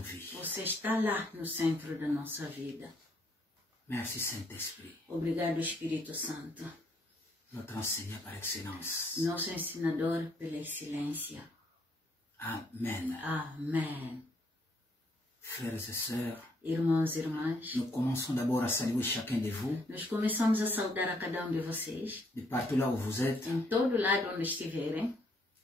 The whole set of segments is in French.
nos vies. Você está lá no centro da nossa vida. Merci Saint-Esprit, Obrigado, Espírito Santo. notre enseignant par excellence. Nosso ensinador pela excelência. Amen. Amém. Frères et sœurs, Irmãos e irmãs, nous commençons d'abord à saluer chacun de vous, nós começamos a saudar a cada de vocês, de partout là où vous êtes, em todo lado onde estiverem,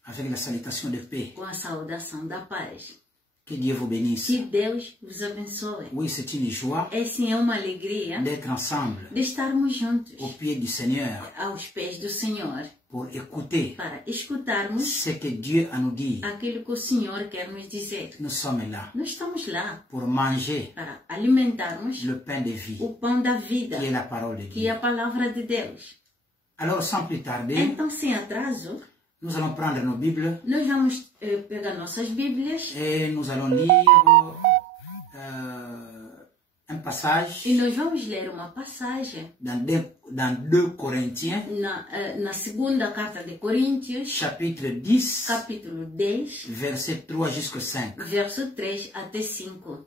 avec la salutation de paix. com a saudação da paz. Que Dieu vous bénisse. Que Deus vos abençoe. Oui, c'est une joie É sim, é uma alegria d'être ensemble de estarmos juntos au pied du Seigneur aos pés do Senhor pour écouter para escutarmos ce que Dieu a nous dit. aquilo que o Senhor quer nos dizer. Nous sommes là Nós estamos lá pour manger para alimentarmos le pain de vie, o pão da vida, qui est la parole de que é a Dieu. palavra de Deus. Alors, sans plus tarder, Então, sem atraso, nous allons prendre nos Bibles nós vamos pegar nossas Bíblias et nous allons lire un passage e nós vamos ler uma passagem dans 2 Corinthiens, na segunda carta de Coríntios, chapitre 10, capítulo 10, verset 3 jusqu'à 5. verso 3 até 5.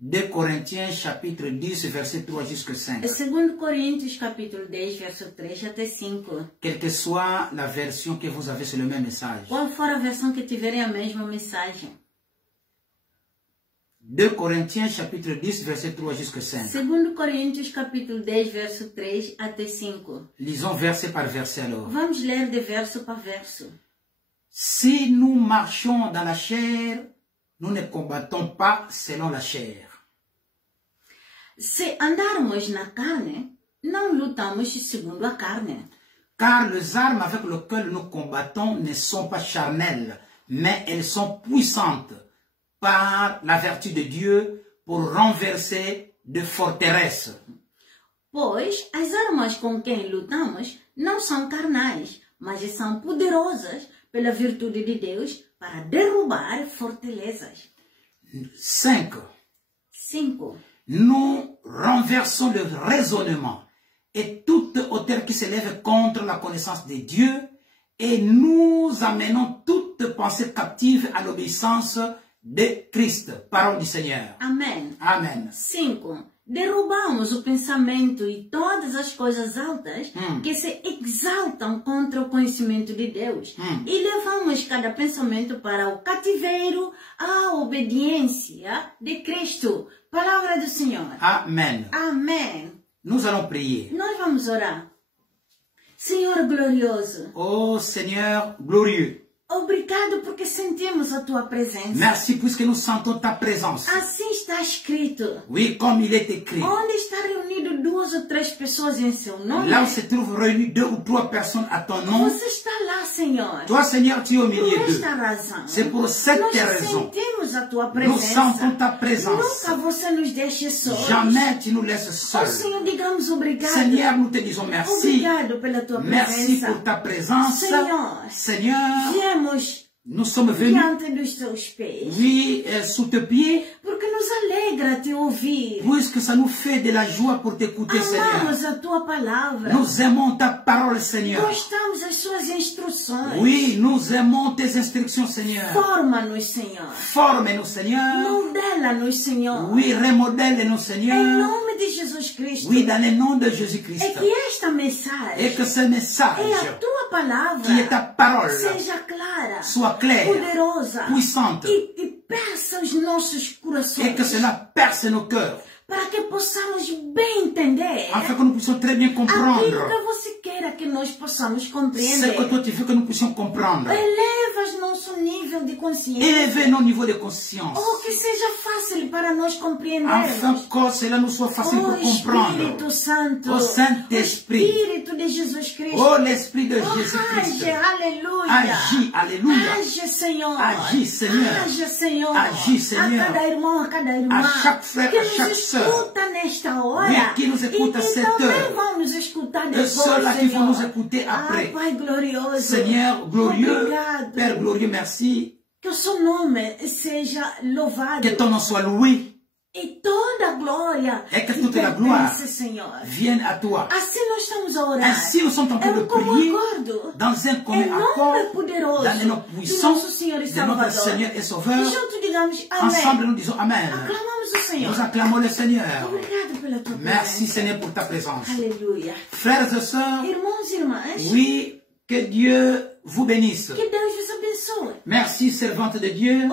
2 Corinthiens, chapitre 10, verset 3 jusqu'à 5. Segundo Coríntios, capítulo 10, verso 3 até 5. Quelle que soit la version que vous avez, c'est le même message. Qual for a versão que tiverem a mesma mensagem. 2 Corinthiens, chapitre 10, verset 3 jusqu'à 5. Segundo Coríntios, capítulo 10, verso 3 até 5. Lisons verset par verset alors. Vamos ler de verso para verso. Si nous marchons dans la chair, nous ne combattons pas selon la chair. Se andarmos na carne, não lutamos segundo a carne. Car les armes avec lesquelles nous combattons ne sont pas charnelles, mais elles sont puissantes par la vertu de Dieu pour renverser de forteresses. Pois as armas com quem lutamos não são carnais, mas são poderosas pela virtude de Deus para derrubar fortalezas. 5. 5. Nous renversons le raisonnement et toute hauteur qui s'élève contre la connaissance de Dieu et nous amenons toute pensée captive à l'obéissance de Christ. Parole du Seigneur. Amém. Amen. 5. Derrubamos o pensamento e todas as coisas altas que se exaltam contra o conhecimento de Deus. E levamos cada pensamento para o cativeiro à obediência de Cristo. Palavra do Senhor. Amen. Amém. Nous allons prier. Nós vamos orar. Senhor glorioso. Oh Seigneur glorieux. Obrigado porque sentimos a tua presença. Merci puisque nous sentons ta présence. Assim está escrito. Oui, comme il est écrit. Onde está reunido 2 ou 3 pessoas em seu nome? Là où se trouvent réunies 2 ou 3 personnes à ton nom. Você está lá, Senhor. Toi, Seigneur, tu es au milieu Por d'eux. esta razão. C'est pour cette raison. Nós sentimos a tua Nous presença. sentons ta présence. Nunca você nos deixe sós. Jamais tu nous laisses Oh, seuls. Senhor, digamos obrigado. Seigneur, nous te disons merci. Obrigado pela tua Merci presença. pour ta présence. Seigneur, viemos nous sommes venus, diante dos teus pés. oui, sous tes pieds, Porque nos alegra te ouvir. puisque ça nous fait de la joie pour t'écouter, Seigneur. Amamos a tua palavra. Nous aimons ta parole, Seigneur. Gostamos das suas instruções. Oui, nous aimons tes instructions, Seigneur. Forma-nos, Senhor. Forme-nous, Seigneur. Modela-nos, Senhor. Oui, remodèle-nous, Em Seigneur. nome de Jesus Cristo. Oui, dans le nom de É Jésus-Christ. que esta Et mensagem que ce é a message, tua palavra qui est ta parole, seja clara, soit clair, poderosa puissante, e peça os nossos corações et que cela perce nos cœurs, para que possamos bem entender afin que nous puissions très bien aquilo comprendre que você queira que nós possamos ce compreender. que toi tu veux que nous puissions comprendre. Elevas nosso nível de consciência. Élever nos niveaux de conscience, Oh, que seja fácil para nós afin compreendermos. que cela nous soit facile pour comprendre. Espírito Santo, Oh, Saint-Esprit. o Espírito de Jesus Cristo. Oh, l'Esprit de Oh, Jésus-Christ, age, aleluia. agis, alléluia. Age, Senhor. Agis, Seigneur. Age, Senhor. Agis, Seigneur. A cada irmão, a cada irmã. À chaque frère, que à nos chaque sœur. escuta nesta hora. Oui, qui nous écoute à e que cette também heure. vão nos escutar Et depois, ceux-là qui vont Senhor. nous écouter après. Ah, Pai glorioso. Seigneur glorieux, Obrigado. Père glorieux, merci. Que o seu nome seja louvado. Que ton nom soit loué. E toda a glória et que toute la gloire Senhor. vienne à toi. Assim nós estamos a orar. Ainsi nous sommes en train de prier dans un commun accord, dans le nom puissant de notre Seigneur et Sauveur. Ensemble nous disons Amen. Nous acclamons le Seigneur. Merci Seigneur pour ta présence. Alléluia. Frères et sœurs, Irmãos e irmãs, oui, que Dieu vous bénisse. que Deus vos abençoe. Merci servante de Dieu.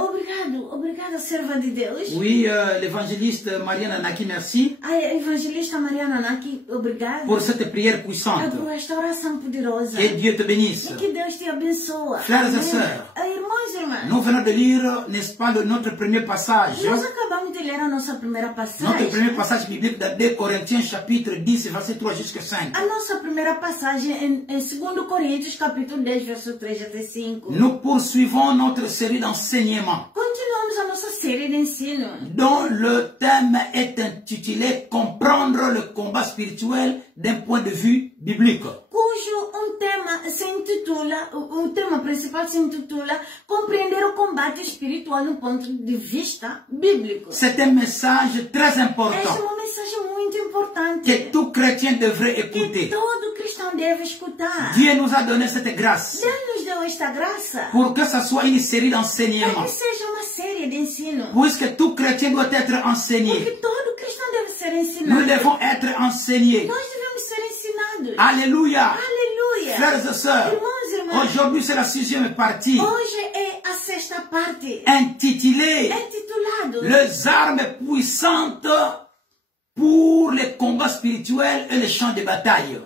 Obrigada, serva de Deus. Oui, l'évangéliste Mariana Naki, merci A evangelista Mariana Naki, obrigada. pour cette prière puissante. Por esta oração poderosa. Que Dieu te bénisse. E que Deus te abençoe. Frères et Amém. sœurs, Irmãos e irmãs, nous venons de lire, n'est-ce pas, notre premier passage. nós acabamos de ler a nossa primeira Notre passagem. premier passage biblique dans 2 Corinthiens chapitre 10, verset 3 jusqu'à 5. A nossa primeira passagem em 2 Coríntios, capítulo 10, verso 3 até 5. Nous poursuivons notre série d'enseignements Continuamos a nossa série de ensino, dont le thème est intitulé Comprendre le combat spirituel d'un point de vue biblique. cujo tema se intitula, o tema principal se intitula Compreender o combate espiritual no ponto de vista bíblico. C'est un message très Esta é important uma mensagem muito importante que tout chrétien devrait que écouter. todo cristão deve escutar. Dieu nous a donné cette grâce Deus nos deu esta graça pour que ça soit une série para d'enseignements. que seja uma série de ensino. Puisque tout chrétien doit être Porque enseigné. todo cristão deve ser Nous ensinado. devons être enseignés. Nós devemos ser ensinados. Alléluia. Aleluia. Frères et sœurs, Irmãos e irmãs, aujourd'hui c'est la 6e partie hoje é a sexta parte. intitulée É titulado Les armes puissantes pour les combats spirituels et les champs de bataille.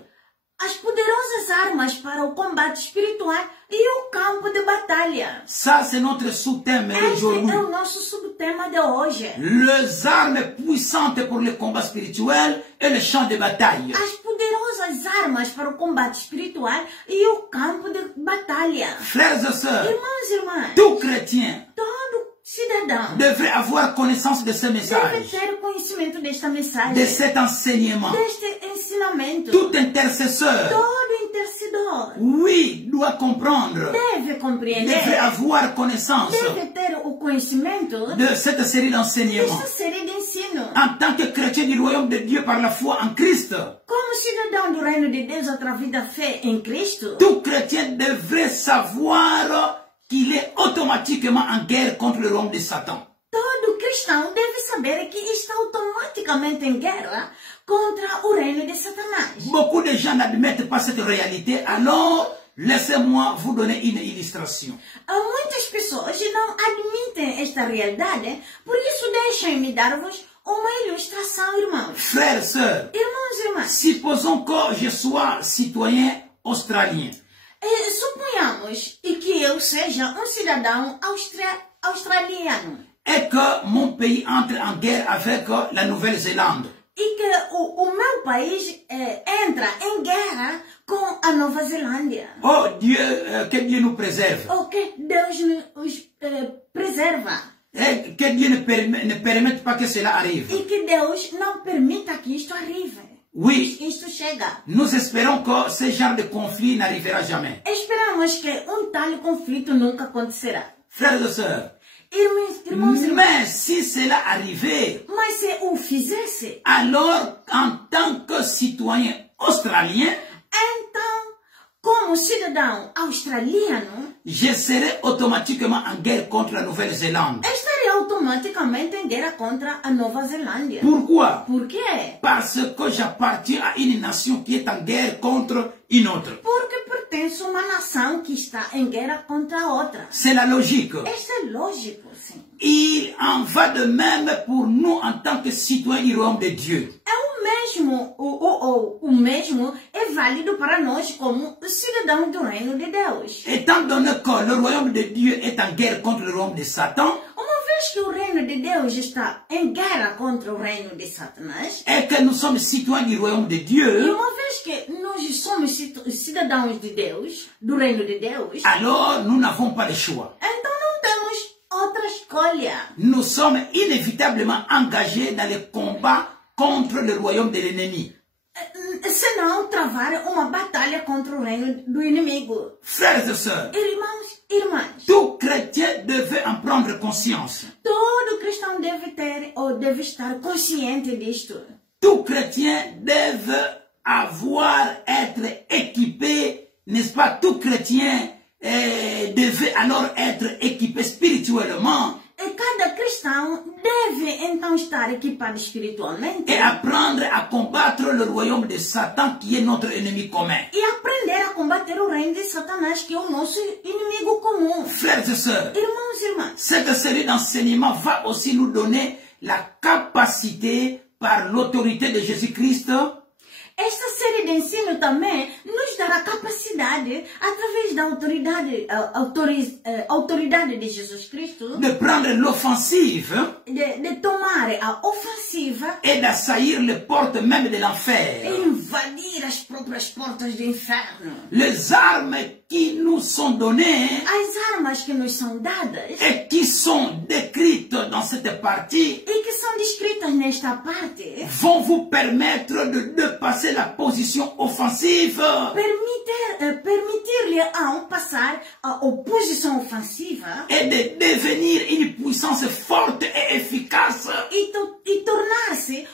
As poderosas armas para o combate espiritual e o campo de batalha. Ça, c'est notre sous-thème Este aujourd'hui. é o nosso subtema de hoje. Les armes puissantes pour les combats spirituels et les champs de bataille. As poderosas armas para o combate espiritual e o campo de batalha. Frères et sœurs, Irmãos e irmãs, tout chrétien todo cidadão devrait avoir connaissance de ce deve message, ter o conhecimento desta mensagem, de cet enseignement. deste ensinamento. Tout intercesseur, Todo intercedor oui, doit comprendre, deve compreender, devrait avoir connaissance deve ter o conhecimento de cette série d'enseignements. desta série de ensino. En tant que chrétien du royaume de Dieu par la foi en Christ, Como cidadão do reino de Deus através da fé em Cristo, tout chrétien devrait savoir qu'il est automatiquement en guerre contre le royaume de Satan. todo cristão deve saber que está automaticamente em guerra contra o reino de Satanás. Beaucoup de gens n'admettent pas cette réalité, alors laissez-moi vous donner une illustration. Muitas pessoas não admitem esta realidade, por isso deixem-me dar-vos uma ilustração, irmãos. Frères, sœurs, Irmãos e irmãs, supposons que je sois citoyen australien. suponhamos que eu seja um cidadão australiano Et que mon pays entre en guerre avec la Nouvelle-Zélande. e que o meu país entra em guerra com a Nova Zelândia. Oh Dieu, que Dieu nous préserve. O que Deus nos preserva. Et que Dieu ne permette pas que cela arrive. E que Deus não permita que isto arrive. Oui, Que isto chega. nous espérons que ce genre de conflit n'arrivera jamais. Esperamos que tal conflito nunca acontecerá. Frères et sœurs, Irmãos e irmãs, mais si cela arrivait, mas se o fizesse, alors en tant que citoyen australien, então, como cidadão australiano, je serais automatiquement en guerre contre la Nouvelle-Zélande. estaria automaticamente em guerra contra a Nova Zelândia. Pourquoi? Por quê? Parce que j'appartiens à une nation qui est en guerre contre une autre. Porque pertence a uma nação que está em guerra contra a outra. C'est la logique. Isso é lógico, sim. Il en va de même pour nous en tant que citoyens du royaume de Dieu. É o mesmo, o mesmo é válido para nós como cidadãos do reino de Deus. Étant donné que le royaume de Dieu est en guerre contre le royaume de Satan, Uma vez que o reino de Deus está em guerra contra o reino de Satanás, et que nous sommes citoyens du royaume de e Dieu, uma vez que nós somos cidadãos de Deus, do reino de Deus, alors nous n'avons pas le choix. então não temos outra escolha. Nous sommes inévitablement engagés dans le combat contre le royaume de l'ennemi. senão travar uma batalha contra o reino do inimigo. Frères et sœurs, Irmãos e irmãs, tout chrétien devait en prendre conscience. todo cristão deve ter ou deve estar consciente disto. Tout chrétien deve être équipé, n'est-ce pas? Tout chrétien devait alors être équipé spirituellement. E cada cristão deve então estar equipado espiritualmente et apprendre à combattre le royaume de Satan qui est notre ennemi commun. e aprender a combater o reino de Satanás, que é o nosso inimigo comum. Frères et sœurs, Irmãos e irmãs, cette série d'enseignements va aussi nous donner la capacité par l'autorité de Jésus-Christ esta série de ensino também nos dará capacidade, através da autoridade de Jesus Cristo, de prendre l'offensive de tomar a ofensiva et d'assaillir les portes même de l'enfer. e invadir as próprias portas do inferno. Les armes qui nous sont données As armas que nos são dadas et qui sont décrites dans cette partie e que são descritas nesta parte vont vous permettre de dépasser la position offensive permitir-lhe passar a oposição ofensiva et de devenir une puissance forte et efficace, e tornar-se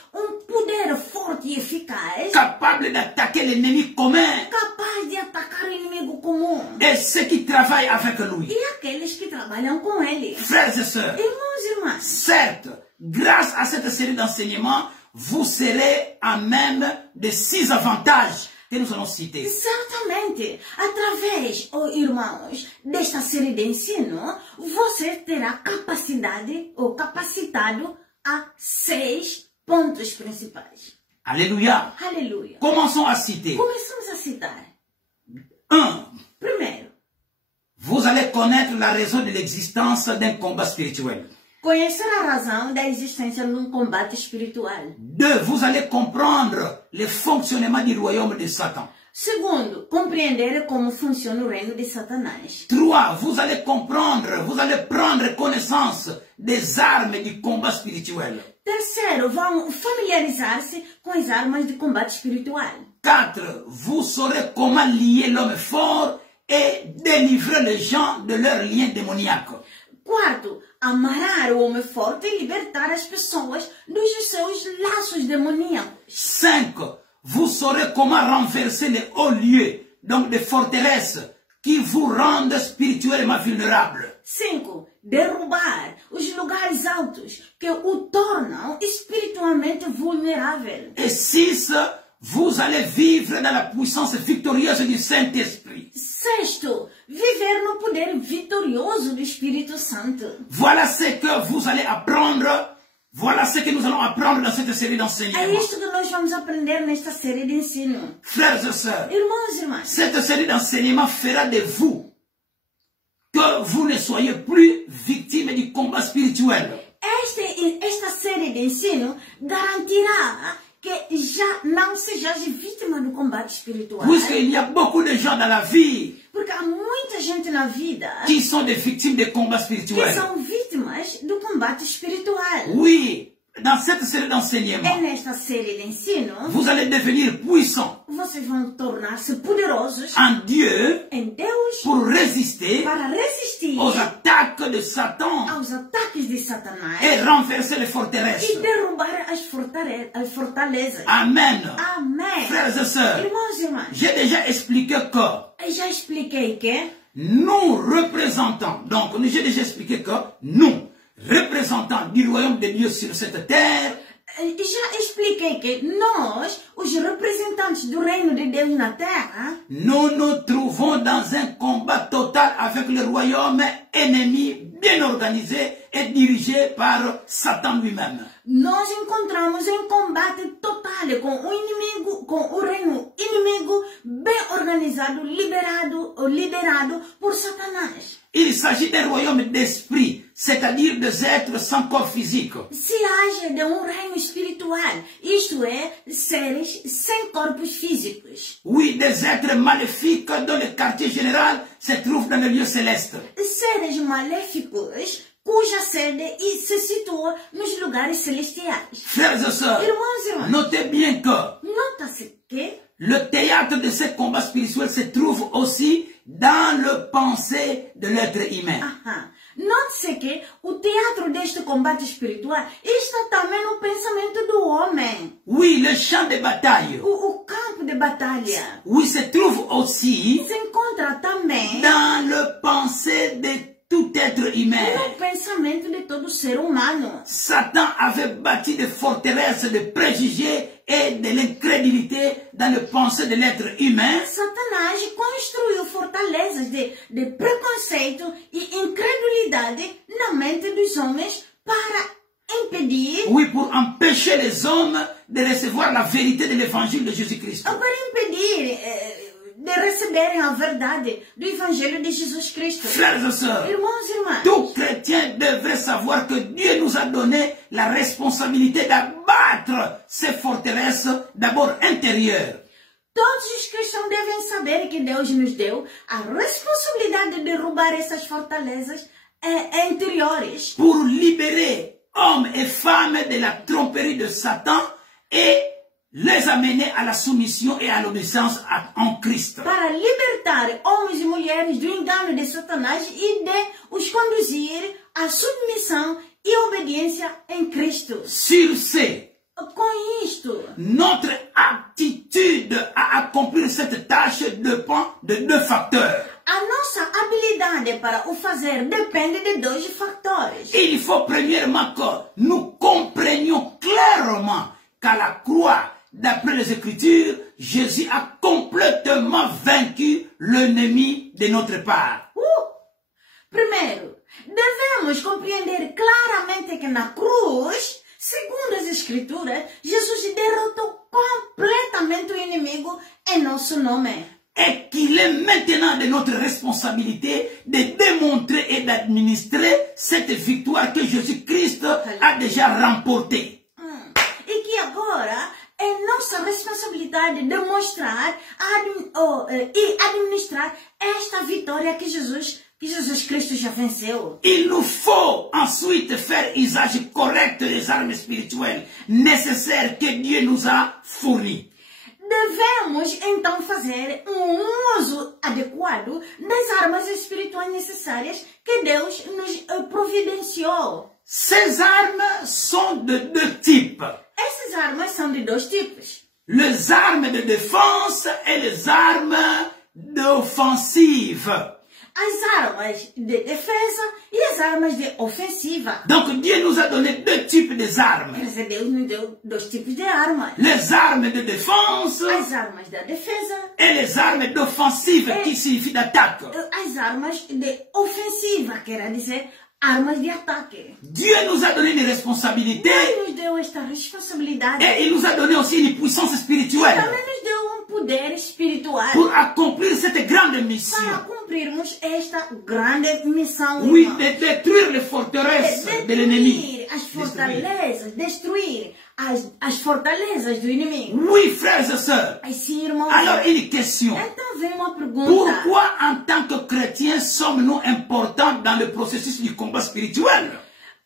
poder forte e eficaz, capable d'attaquer l'ennemi commun capaz de atacar o inimigo comum et ceux qui travaillent avec lui. e aqueles que trabalham com ele. Frères et sœurs, Irmãos e irmãs, certes, grâce à cette série d'enseignements, vous serez à même de 6 avantages que nous allons citer. certamente, através, irmãos, desta série de ensino, você terá capacidade ou capacitado a 6 pontos principais. Alléluia. Aleluia. Commençons à citer. Começamos a citar. 1. Primeiro, Vous allez connaître la raison de l'existence d'un combat spirituel. conhecer a razão da existência de um combate espiritual. 2. Vous allez comprendre le fonctionnement du royaume de Satan. Segundo, compreender como funciona o reino de Satanás. 3. Vous allez prendre connaissance des armes du combat spirituel. Terceiro, vão familiarizar-se com as armas de combate espiritual. 4. Vous saurez comment lier l'homme fort et délivrer les gens de leurs liens démoniaques. Quarto, amarrar o homem forte e libertar as pessoas dos seus laços demoníacos. 5. Vous saurez comment renverser les hauts lieux, donc des forteresses, qui vous rendent spirituellement vulnérables. 5. Derrubar os lugares altos que o tornam espiritualmente vulnerável. Et 6. Vous allez vivre dans la puissance victorieuse du Saint-Esprit. Sexto, viver no poder vitorioso do Espírito Santo. Voilà ce que vous allez apprendre. Voilà ce que nous allons apprendre dans cette série É d'enseignements. isto que nós vamos aprender nesta série de ensino. Frères et sœurs, Irmãos e irmãs, cette série d'enseignements fera de vous que vous ne soyez plus victime du combat spirituel. esta série de ensino garantirá que já não sejas vítima do combate espiritual. Puisqu'il y a beaucoup de gens dans la vie Porque há muita gente na vida qui sont des victimes des combats que spirituels. são vítimas do combate espiritual. Oui, dans cette série É d'enseignements, nesta série de ensino, vous allez devenir puissants vocês vão tornar-se poderosos en Dieu em Deus pour résister para resistir aux attaques de Satan aos ataques de Satanás et renverser les forteresses. e derrubar as fortalezas. Amen. Amém. Frères et sœurs, Irmãos e irmãs, j'ai déjà expliqué que eu já expliquei que nous représentants, donc j'ai déjà expliqué que nous, représentants du royaume de Dieu sur cette terre, já expliquei que nós, os representantes do reino de Deus na terra, nous nous trouvons dans un combat total avec le royaume ennemi bien organisé et dirigé par Satan lui-même. nós encontramos em combate total com o inimigo, com o reino inimigo bem organizado, liderado por Satanás. Il s'agit d'un royaume d'esprit, c'est-à-dire des êtres sans corps physique. Se age de reino espiritual, isto é, seres sem corpos físicos. Oui, des êtres maléfiques dont le quartier général se trouve dans le lieu céleste. Seres maléficos cuja sede se situa nos lugares celestiais. Frères et sœurs, notez bien que nota-se que le théâtre de ces combats spirituels se trouve aussi dans le pensée de l'être humain. Note-se que o teatro deste combate espiritual está também no pensamento do homem. Oui, le champ de bataille. O campo de batalha. Oui, se trouve aussi se encontra também dans le pensée de tout être humain. No pensamento de todo ser humano. Satan avait bâti des forteresses de préjugés et de l'incrédulité dans le pensée de l'être humain. Satanás construiu fortalezas de preconceito e incredulidade na mente dos homens para impedir... Oui, pour empêcher les hommes de recevoir la vérité de l'évangile de Jésus-Christ. Para impedir de receberem a verdade do Evangelho de Jesus Cristo. Frères et sœurs, irmãos e irmãs, tout chrétien devrait savoir que Dieu nous a donné la responsabilité d'abattre ces forteresses d'abord intérieures. Todos os cristãos devem saber que Deus nos deu a responsabilidade de derrubar essas fortalezas interiores. Pour libérer hommes et femmes de la tromperie de Satan et les amener à la soumission et à l'obéissance en Christ. Para libertar homens e mulheres do engano de Satanás e de os conduzir à submissão e obediência em Cristo. Sur ce, com isto, notre aptitude à accomplir cette tâche dépend de deux facteurs. A nossa habilidade para o fazer depende de dois fatores. Il faut premièrement que nous comprenions clairement qu'à la croix, d'après les Écritures, Jésus a complètement vaincu l'ennemi de notre part. Primeiro, devemos compreender claramente que na cruz, segundo as Escrituras, Jesus derrotou completamente o inimigo em nosso nome. Et qu'il est maintenant de notre responsabilité de démontrer et d'administrer cette victoire que Jésus-Christ a déjà remportée. E que agora é nossa responsabilidade demonstrar e administrar esta vitória que Jesus Cristo já venceu. Il nous faut ensuite faire usage correct des armes spirituelles nécessaires que Dieu nous a fournies. Devemos então fazer uso adequado das armas espirituais necessárias que Deus nos providenciou. Ces armes sont de deux types. Essas armas são de dois tipos. Les armes de défense et les armes d'offensive. As armas de defesa e as armas de ofensiva. Donc Dieu nous a donné deux types d'armes. Deus nos deu dois tipos de armas. Les armes de défense. As armas da defesa. Et les armes d'offensive qui signifient d'attaque. As armas de ofensiva, quer dizer armas de ataque. Dieu nous a donné une responsabilité. Deus nos deu esta responsabilidade. Et il nous a donné aussi une puissance spirituelle. Também nos deu poder espiritual. Pour accomplir cette grande mission. Para cumprirmos esta grande missão. Oui, de détruire les forteresses de l'ennemi. As fortalezas, destruir as fortalezas do inimigo. Oui, frères et sœurs. Sim, irmãos. Alors, une question. Então vem uma pergunta. Pourquoi, en tant que chrétiens, sommes-nous importants dans le processus du combat spirituel?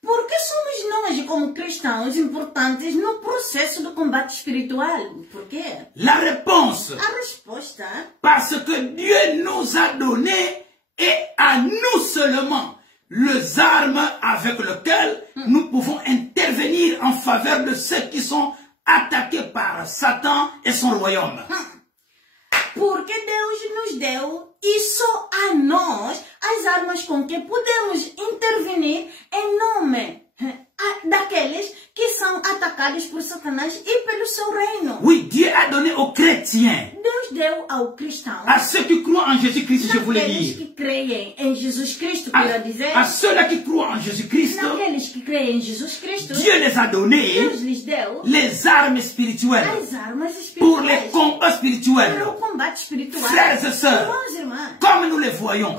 Por que somos nós, como cristãos, importantes no processo do combate espiritual? Por quê? La réponse. A resposta. Parce que Dieu nous a donné, et à nous seulement, les armes avec lesquelles nous pouvons intervenir en faveur de ceux qui sont attaqués par Satan et son royaume. Porque Deus nos deu e só a nós as armas com que podemos intervenir em nome daqueles que são atacados por Satanás e pelo seu reino. Oui, Dieu a donné aux chrétiens. Deus deu ao cristão. À ceux qui croient en Jésus-Christ, je voulais dire. Que creem em Jesus Cristo, quero dizer. À ceux-là qui croient en Jésus-Christ. Naqueles que creem em Jesus Cristo. Dieu les a donné. Deus lhes deu les armes spirituelles. As armas espirituais. Pour les combats spirituels. Para o combate espiritual. Frères et sœurs. Irmãos e irmãs. Comme nous les voyons.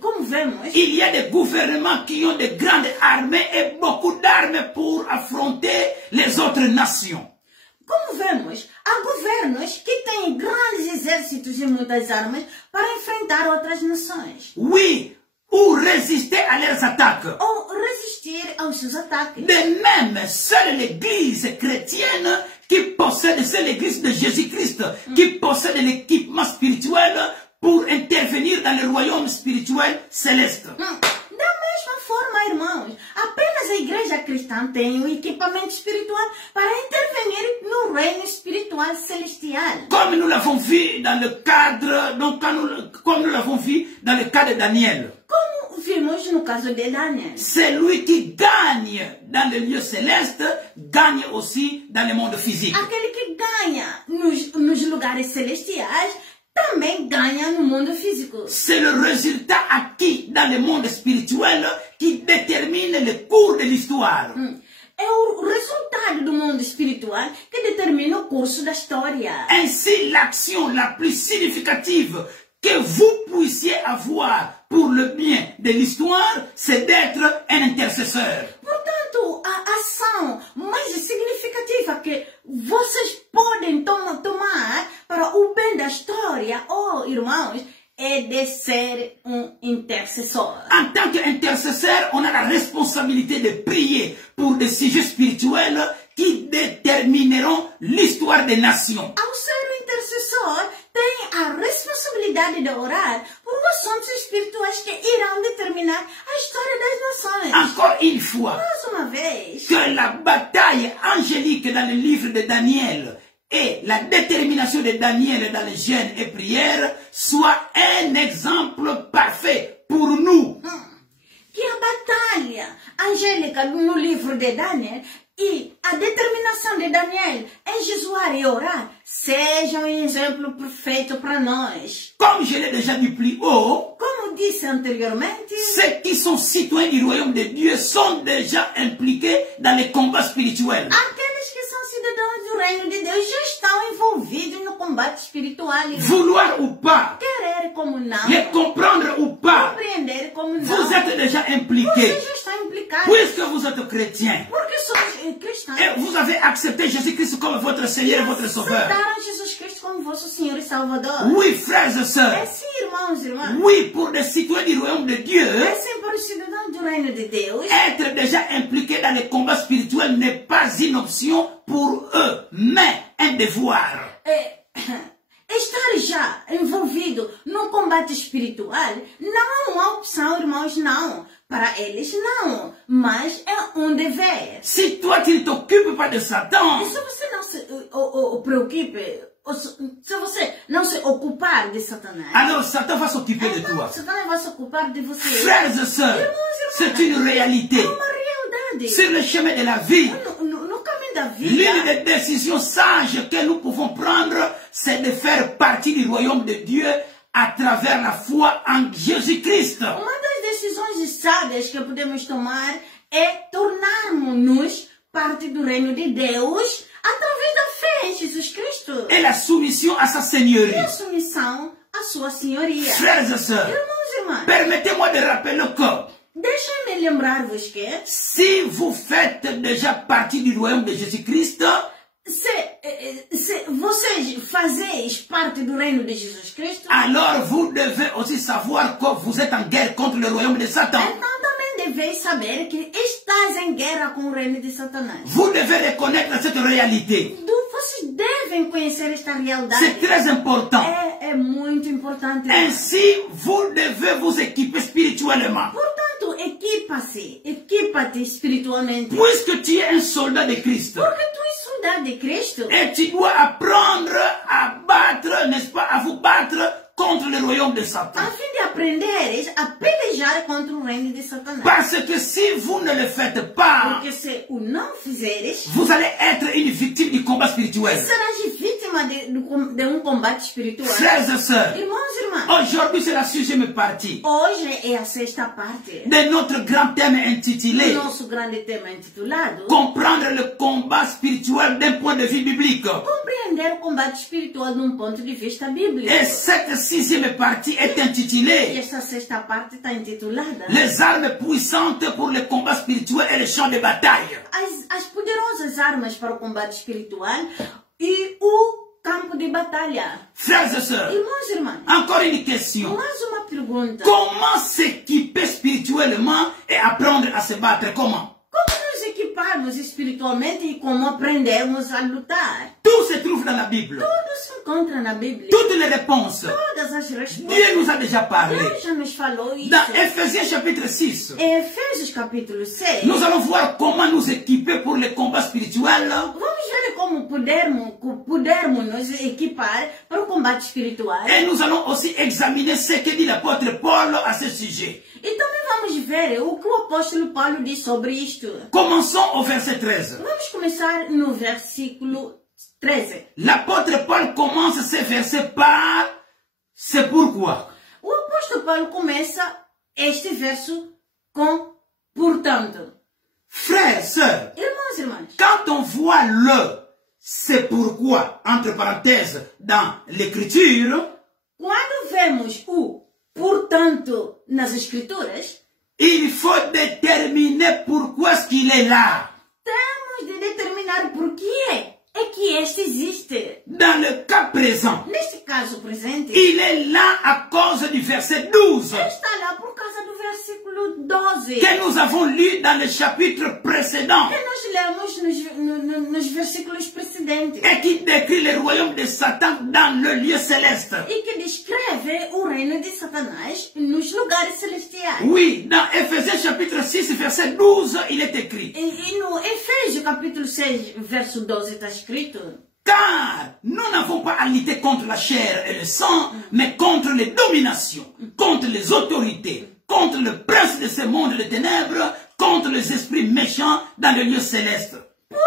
Como vemos. Il y a des gouvernements qui ont de grandes armées et beaucoup d'armes pour affronter les autres nations. Como vemos, há governos que têm grandes exércitos e muitas armas para enfrentar outras nações. Oui, ou résister à leurs attaques. Ou resistir aos seus ataques. De même, seule l'église chrétienne qui possède, seule l'église de Jésus-Christ, qui possède l'équipement spirituel pour intervenir dans le royaume spirituel céleste. Da mesma forma, irmãos, apenas a igreja cristã tem o equipamento espiritual para intervenir no reino espiritual celestial. Comme nous l'avons vu dans le cadre, comme nous l'avons vu dans le cas de Daniel. Como vimos no caso de Daniel. Celui qui gagne dans le lieu céleste, gagne aussi dans le monde physique. Aquele que ganha nos lugares celestiais, também ganha no mundo físico. C'est le résultat acquis dans le monde spirituel qui détermine le cours de l'histoire. É o resultado do mundo espiritual que determina o curso da história. Ainsi, l'action la plus significative que vous puissiez avoir pour le bien de l'histoire, c'est d'être un intercesseur. Portanto, a ação mais significativa que vocês podem tomar para o bem da história, irmãos, é de ser intercessor. En tant qu'intercesseur, on a la responsabilité de prier pour des sujets spirituels qui détermineront l'histoire des nations. Ao ser intercessor, tem a responsabilidade de orar por assuntos espirituais que irão determinar a história das nações. Encore une fois, Mais uma vez, que la bataille angélique dans le livre de Daniel et la détermination de Daniel dans les jeûnes et prières soit un exemple parfait pour nous. que a batalha angélica no livro de Daniel e a determinação de Daniel em jejuar e orar seja exemplo perfeito para nós. Comme je l'ai déjà dit plus haut, Como disse anteriormente, ceux qui sont citoyens du royaume de Dieu sont déjà impliqués dans les combats spirituels. aqueles que são cidadãos do reino de Deus já estão envolvidos no combate espiritual. Vouloir ou pas, Querer como não, les comprendre ou pas, compreender como não, vous êtes déjà impliqués. vocês já estão implicados. Puisque vous êtes chrétiens Porque somos cristãos. et vous avez accepté Jésus-Christ comme votre Seigneur et votre Sauveur. Aceitaram Jesus Cristo como vosso Senhor e Salvador. Oui, frères et É sœurs. sim, irmãos e irmãs. Oui, pour des citoyens du royaume de Dieu, É sim, para os cidadãos do reino de Deus. être déjà impliqué dans les combats spirituels n'est pas une option pour eux, mais un devoir. Estar já envolvido no combate espiritual não é uma opção, irmãos, não. Para eles, não. Mas é um dever. Si toi tu ne t'occupes pas de Satan, E se você não se preocupe, se você não se ocupar de Satanás, alors Satan va s'occuper de então toi. Satanás vai se ocupar de você. Frères et sœurs, c'est une réalité. É uma realidade. Sur le chemin de la vie, No caminho da vida, l'une des décisions sages que nous pouvons prendre, c'est de faire partie du royaume de Dieu à travers la foi en Jésus-Christ. uma das decisões sábias que podemos tomar é tornarmos-nos parte do reino de Deus através da fé em Jesus Cristo Et la soumission à sa seigneurie. e a submissão à sua senhoria. Frères et sœurs, Irmãos e irmãs, permettez-moi de rappeler que deixem-me lembrar-vos que si vous faites déjà partie du royaume de Jésus-Christ, se vocês fazeis parte do reino de Jesus Cristo, alors vous devez aussi savoir que vous êtes en guerre contre le royaume de Satan. então também deveis saber que estás em guerra com o reino de Satanás. Vous devez reconnaître cette réalité. Vocês devem conhecer esta realidade. C'est très important. É muito importante. Ainsi, vous devez vous équiper spirituellement. Portanto, equipa-te espiritualmente. Puisque tu es un soldat de Christ, Porque tu és soldado de Cristo. et tu dois apprendre à battre, n'est-ce pas, à vous battre contre le royaume de Satan. A fim de aprenderes a pelejar contra o reino de Satanás. Parce que si vous ne le faites pas, Porque se o não fizeres, vous allez être une victime du combat spirituel. serás vítima de combate espiritual. Frères et sœurs, Irmãos e irmãs, aujourd'hui c'est la 6e partie hoje é a sexta parte de notre grand thème do intitulé nosso grande tema intitulado Comprendre le combat spirituel d'un point de vue biblique. Compreender o combate espiritual de ponto de vista bíblico. Et cette 6e partie est E intitulée esta sexta parte está intitulada Les armes puissantes pour le combat spirituel et le champ de bataille. as poderosas armas para o combate espiritual e o campo de batalha. Frères et sœurs, Irmãos e irmãs, encore une question. mais uma pergunta. Comment s'équiper spirituellement et apprendre à se battre? Comment? Como nos equiparmos espiritualmente e como aprendemos a lutar? Tout se trouve dans la Bible. Tudo se encontra na Bíblia. Toutes les réponses. Todas as respostas. Dieu nous a déjà parlé. Deus já nos falou isso. Dans Ephésiens chapitre 6, Em Efésios capítulo 6, nous allons voir comment nous équiper pour les combats spirituels. vamos ver como pudermos nos equipar para o combate espiritual. Et nous allons aussi examiner ce que dit l'apôtre Paul à ce sujet. E também vamos ver o que o apóstolo Paulo diz sobre isto. Commençons au verset 13. Vamos começar no versículo 13. L'apôtre Paul commence ce verset par « c'est pourquoi ». O apóstolo Paulo começa este verso com portanto. Frères, sœurs, Irmãos e irmãs, quand on voit le « c'est pourquoi » entre parenthèses dans l'écriture, quando vemos o portanto nas escrituras, il faut déterminer pourquoi est-ce qu'il est là. temos de determinar por que é que este existe. Dans le cas présent, Neste caso presente, il est là à cause du verset 12 está lá por causa do versículo 12. que nous avons lu dans le chapitre précédent Que nós lemos nos versículos precedentes. et qui décrit le royaume de Satan dans le lieu céleste. E que descreve o reino de Satanás nos lugares celestiais. Oui, dans Ephésiens chapitre 6 verset 12, il est écrit: E no Efésios capítulo 6, verso 12 está escrito: car nous n'avons pas à lutter contre la chair et le sang, mais contre les dominations, contre les autorités, contre le prince de ce monde de ténèbres, contre les esprits méchants dans le lieu céleste.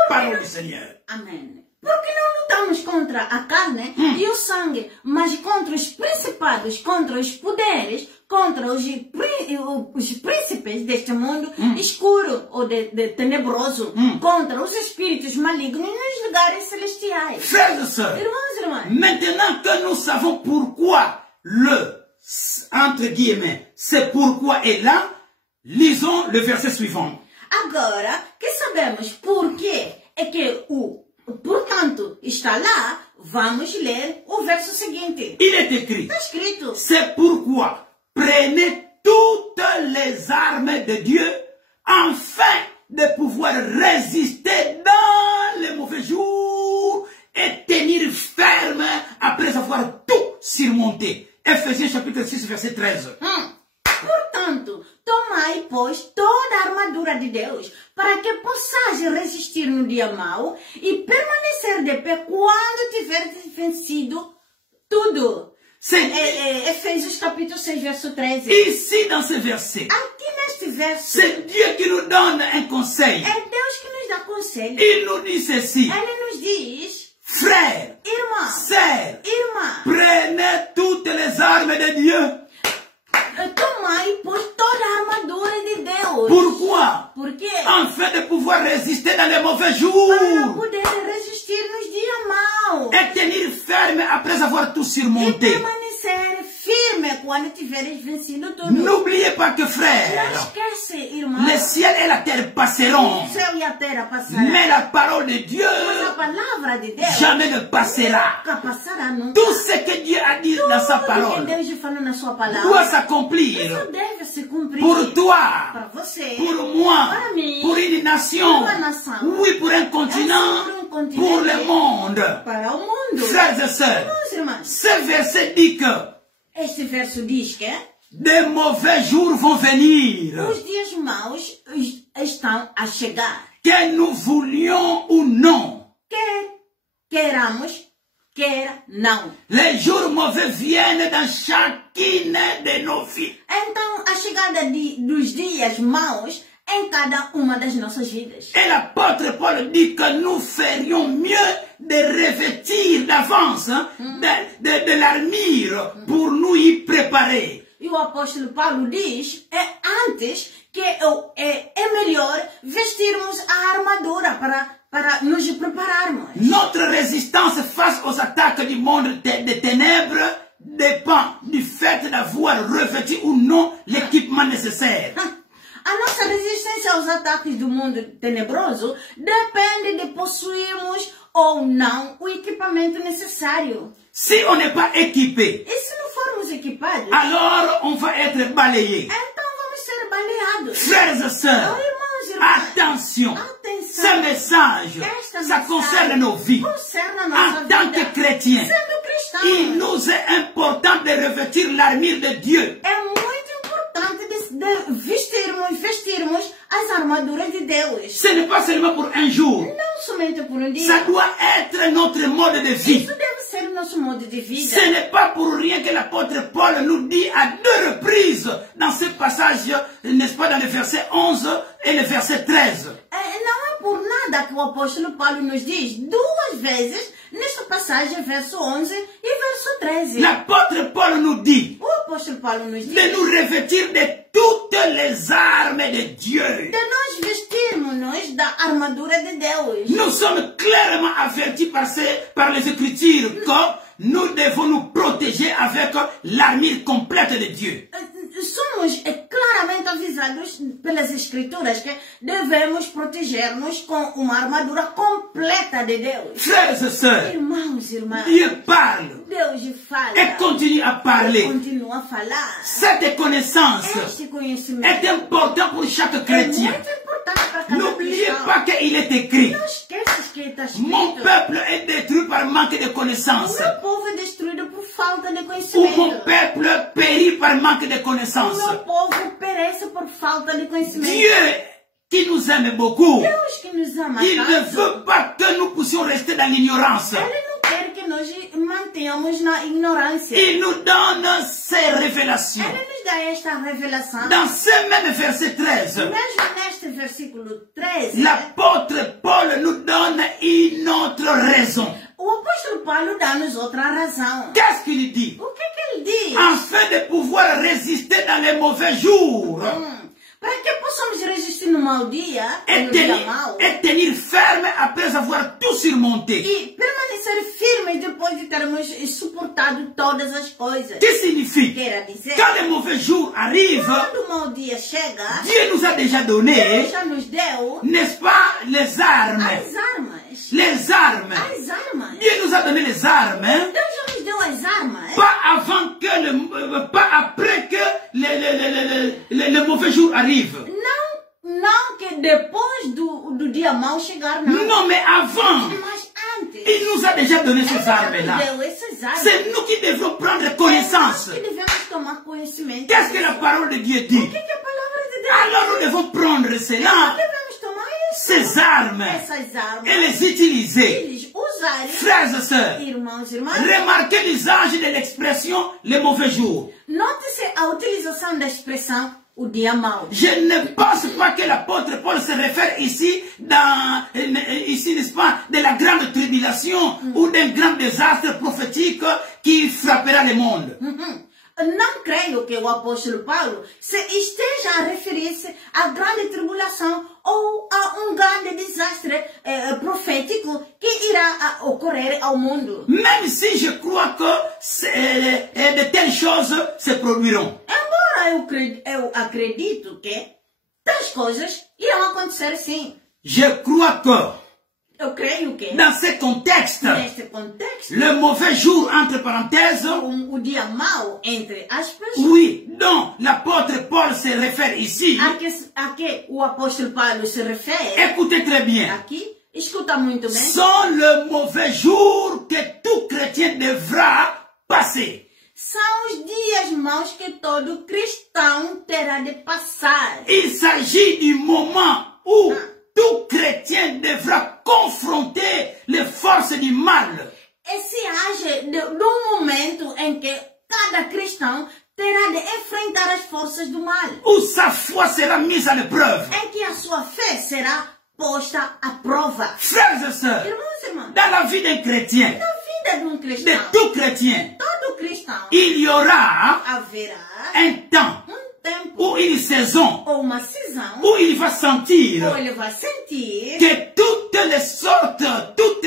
Parole du Seigneur. Amém. Porque não lutamos contra a carne e o sangue, mas contra os principados, contra os poderes, contra os príncipes deste mundo escuro ou de tenebroso, contra os espíritos malignos nos lugares celestiais. Frères et sœurs, Irmãos e irmãs, maintenant que nous savons pourquoi le, entre guillemets, c'est pourquoi est là, lisons le verset suivant. agora que sabemos por que é que o portanto está lá, vamos ler o verso seguinte. Il est écrit: Está escrito: c'est pourquoi prenez toutes les armes de Dieu afin de pouvoir résister dans les mauvais jours et tenir ferme après avoir tout surmonté. Ephésiens chapitre 6 verset 13. Portanto, tomai, pois, toda a armadura de Deus, para que possais resistir no dia mau e permanecer de pé quando tiveres vencido tudo. Efésios capítulo 6, verso 13. Ici, dans ce verset, Aqui neste verso, c'est Dieu qui nous donne un conseil. é Deus que nos dá conselho. Il nous dit ceci: Ele nos diz: frères, irmã, sœurs, irmã, prenez toutes les armes de Dieu. tomai, pois, toda a armadura de Deus. Pourquoi? Por quê? Afin de pouvoir résister dans les mauvais jours Para poder resistir nos dias maus. et tenir ferme après avoir tout E surmonté. permanecer firme quando tiveres vencido tudo. N'oubliez pas que, Não frères, esquece, irmão. le ciel et la terre passeront, O céu e a terra passarão. mais la parole de Dieu Mas a palavra de Deus jamais ne passera. nunca passará, nunca. Tout ce que Dieu a dit dans sa Tudo que parole Deus fala na sua palavra doit s'accomplir isso deve se cumprir pour toi, para você, pour moi, para mim, pour une nation, pour uma nação, oui, pour un continent, pour um continente, pour le monde. para o mundo. Frères et sœurs, Irmãos e irmãs, ce verset dit que este verso diz que des mauvais jours vont venir, os dias maus estão a chegar. que nous voulions ou non. Quer queiramos, quer não. Les jours mauvais viennent dans chacune de nos vies. Então, a chegada dos dias maus em cada uma das nossas vidas. Et l'apôtre Paul dit que nous ferions mieux de revêtir d'avance de l'armure pour nous y préparer. E o apóstolo Paulo diz, antes que é melhor vestirmos a armadura para nos prepararmos. Notre résistance face aux attaques du monde des ténèbres dépend du fait d'avoir revêtu ou non l'équipement nécessaire. A nossa resistência aos ataques do mundo tenebroso depende de possuirmos ou não o equipamento necessário. Si on n'est pas équipé, E se não formos equipados, alors on va va être balayé. Então vamos ser baleados. Frères et sœurs, attention. Ce message, ça concerne nos vies. En tant que chrétiens, il nous est important de revêtir l'armure de Dieu. É muito importante de vestirmos as armaduras de Deus. Ce n'est pas seulement pour un jour. Não somente por um dia. Ça doit être notre mode de vie. Isso deve ser o nosso modo de vida. Ce n'est pas pour rien que l'apôtre Paul nous dit à 2 reprises dans ce passage, n'est-ce pas, dans le verset 11 et le verset 13. Não é por nada que o apóstolo Paulo nos diz 2 vezes nesta passagem, verso 11 e verso 13. L'apôtre Paul nous dit O apóstolo Paulo nos diz de nous revêtir de toutes les armes de Dieu. De nós vestirmos-nos da armadura de Deus. Nous sommes clairement avertis par les Écritures que nous devons nous protéger avec l'armure complète de Dieu. Somos claramente avisados pelas Escrituras que devemos proteger-nos com uma armadura completa de Deus. Frères et sœurs, irmãos, Dieu parle Deus fala et continue à parler. Continua a falar. Cette connaissance est importante pour chaque chrétien. N'oubliez pas qu'il est écrit. Mon peuple est détruit par manque de connaissance. O meu povo é destruído por falta de Ou conhecimento. mon peuple périt par manque de connaissance. O meu povo perece por falta de conhecimento. Dieu qui nous aime beaucoup, Deus que nos ama il ne tanto, veut pas que nous puissions rester dans l'ignorance. Ele não quer que nós mantenhamos na ignorância. Il nous donne ses révélations. Ele nos dá esta revelação. Dans ce même verset 13, Mesmo neste versículo 13, l'apôtre Paul nous donne une autre raison. o apóstolo Paulo dá-nos outra razão. Qu'est-ce qu'il dit? O que ele diz? Afin de pouvoir résister dans les mauvais jours Para que possamos resistir no mau dia, et no dia mau, tenir ferme après avoir tout surmonté. e permanecer firmes depois de termos suportado todas as coisas. Que signifie? Quer dizer, Quand les mauvais jours arrivent, quando o mau dia chega, Dieu nous a déjà donné, Deus já nos deu n'est-ce pas, les armes. as armas. Les armes. As armas. Dieu nous a donné les armes. Deus já nos deu as armas. Pas après que les mauvais jours arrivent. Não que depois do dia mau chegar, não. Non, mais avant, Mas antes, il nous a déjà donné ces armes-là. Ele deu essas armas. C'est nous qui devons prendre connaissance. É nós que devemos tomar conhecimento. Qu'est-ce que la parole de Dieu dit? O que a palavra de Deus Alors nous devons prendre diz? cela, Nós devemos tomar ces armes, essas armas et les utiliser. eles usarem. Frères et sœurs, Irmãos e irmãs, remarquez l'usage de l'expression les mauvais jours. note-se a utilização da expressão o dia mau. Je ne pense pas que l'apôtre Paul se réfère ici, n'est-ce pas, de la grande tribulation ou d'un grand désastre prophétique qui frappera le monde. Não creio que o apóstolo Paulo se esteja a referir-se à grande tribulação ou a grande desastre profético que irá ocorrer ao mundo. Même si je crois que de telles choses se produiront. Embora eu acredito que tais coisas irão acontecer sim. Je crois que Eu creio que dans ce contexte, neste contexto, le mauvais jour, entre parenthèses, o dia mau, entre aspas, oui, dont l'apôtre Paul se réfère ici, a que o apóstolo Paulo se refere, écoutez très bien, aqui, escuta muito bem, sont le mauvais jour que tout chrétien devra passer. são os dias maus que todo cristão terá de passar. Il s'agit du moment où tout chrétien devra confronter les forces du mal. Esse age do momento em que cada cristão terá de enfrentar as forças do mal. Où sa foi sera mise à l'épreuve. Em que a sua fé será posta à prova. Frères et sœurs, Irmãos e irmãs, dans la vie d'un chrétien, na vida de um de cristão, tout chrétien, todo cristão il y aura haverá un temps tempo ou une saison ou uma cisão où il va sentir ou ele vai sentir que toutes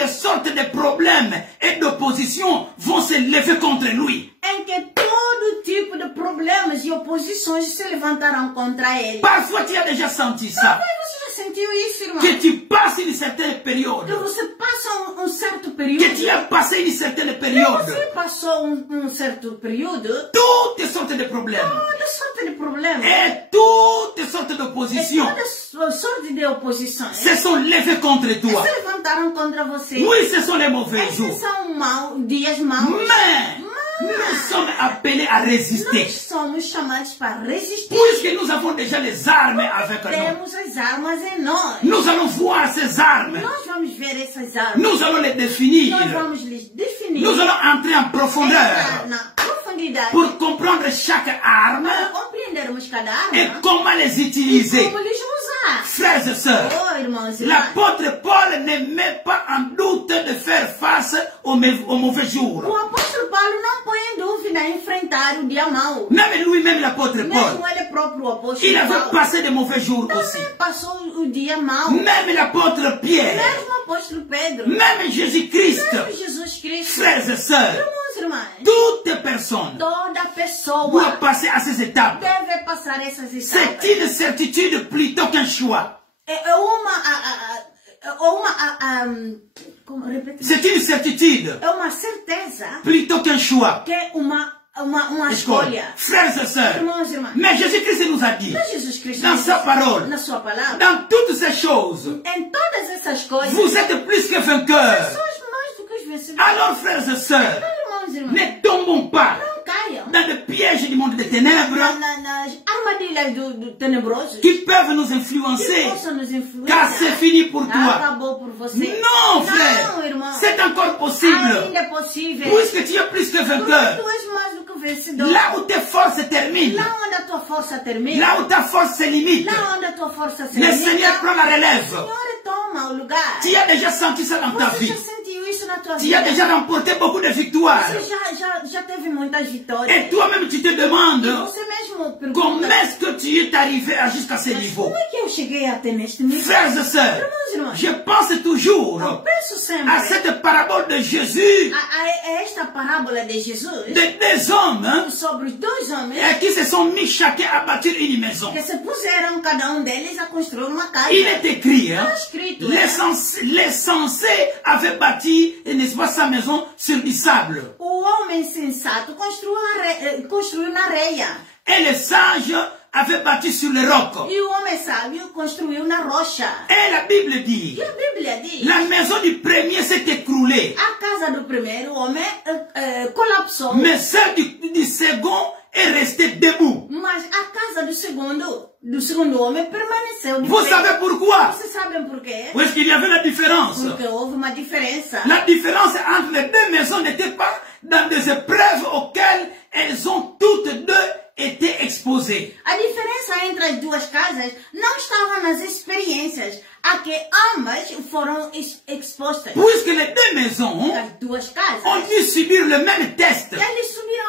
sortes de problèmes et d'oppositions vont se lever contre lui. em que todo tipo de problemas e oposições se levantarão contra ele. Parfois tu as déjà senti ça. Mas você já sentiu isso, irmão? Que tu passes une certaine période. Que você passa certo período. Que tu as passé une certaine période. Você passou certo período. Toutes sortes de problèmes. Toda problema. Et toutes sortes d'oppositions Toda sorte de oposição. se sont levées contre toi. Se levantaram contra você. Oui, ce sont les mauvais Esses jours. são dias maus. Mais nous sommes appelés à résister. Nós somos chamados para resistir. Puisque nous avons déjà les armes avec nous. Temos as armas em nós. Nous allons voir ces armes. Nós vamos ver essas armas. Nous allons les définir. Nós vamos lhes definir. Nous allons entrer en profondeur Na profundidade. pour comprendre chaque arme Para compreendermos cada arma. et comment les E utiliser. como lhes usar. Frères et sœurs, Oh, irmãos e irmãs. l'apôtre Paul ne met pas en doute de faire face aux mauvais jours. O apóstolo Paulo não põe em dúvida enfrentar o dia mau. Même lui-même, l'apôtre Paul, Mesmo ele próprio, o apóstolo il avait Paulo, passé de mauvais jours aussi. também passou o dia mau. Même l'apôtre Pierre, Mesmo o apóstolo Pedro. même Jésus-Christ, Mesmo Jesus Cristo. frères et sœurs, Irmãos e irmãs. toute personne Toda pessoa doit passer à ces étapes. deve passar essas etapas. C'est une certitude plutôt qu'un choix. C'est une certitude É uma certeza plutôt qu'un choix. que é uma escolha. Frères et sœurs, Irmãos e irmãs. mais Jésus-Christ nous a dit, Mas Jesus Cristo dans sa parole, na sua palavra, dans toutes ces choses, em todas essas coisas, vous êtes plus que vainqueurs. somos mais do que os vencedores. Alors, frères et sœurs, Irmãos e irmãs, ne tombons pas não caiam dans le piège du monde des ténèbres nas armadilhas do tenebroso qui peuvent nous que influencer, possam nos car c'est influenciar. fini pour toi. Acabou por você. Non, frère, Não, irmão. c'est encore possible, Ainda é possível. puisque tu es plus que Porque vainqueur. tu és mais do que vencedor. Là où tes forces terminent, Lá onde a tua força termina, là où ta force se limite, lá onde a tua força se le limita, Seigneur prend la o relève. Senhor toma o lugar. Tu as déjà senti ça dans ta Você vie. já sentiu isso na tua Tu vida? as déjà remporté beaucoup de victoires. Você já teve muitas vitórias. Et toi-même, tu te demandes Você mesmo comment pergunta, est-ce que tu es arrivé jusqu'à ce niveau. como é que eu cheguei até neste nível? Frères et sœurs, Irmãos e irmãs, je pense toujours eu penso sempre à cette parabole de Jésus, a esta parábola de Jesus de deux hommes sobre os dois homens qui se sont mis chacun à bâtir une maison. que se puseram cada deles a construir uma casa. Il est écrit, Está escrito, les sensés avaient bâti, n'est-ce pas, sa maison sur du sable. o homem sensato construiu na areia. Et les sages avaient bâti sur le roc. E o homem sábio construiu na rocha. Et la Bible dit, E a Bíblia diz, la maison du premier s'est écroulée, a casa do primeiro homem colapsou, mais celle du second est restée debout. mas a casa do segundo homem permaneceu de Vous pé. savez pourquoi? Vocês sabem por quê? Où est-ce qu'il y avait la différence? Porque houve uma diferença. La différence entre les deux maisons n'était pas dans des épreuves auxquelles elles ont toutes deux été exposées. A diferença entre as duas casas não estava nas experiências a que ambas foram expostas. Puisque les deux maisons As duas casas, ont dû subir le même test, eles subiram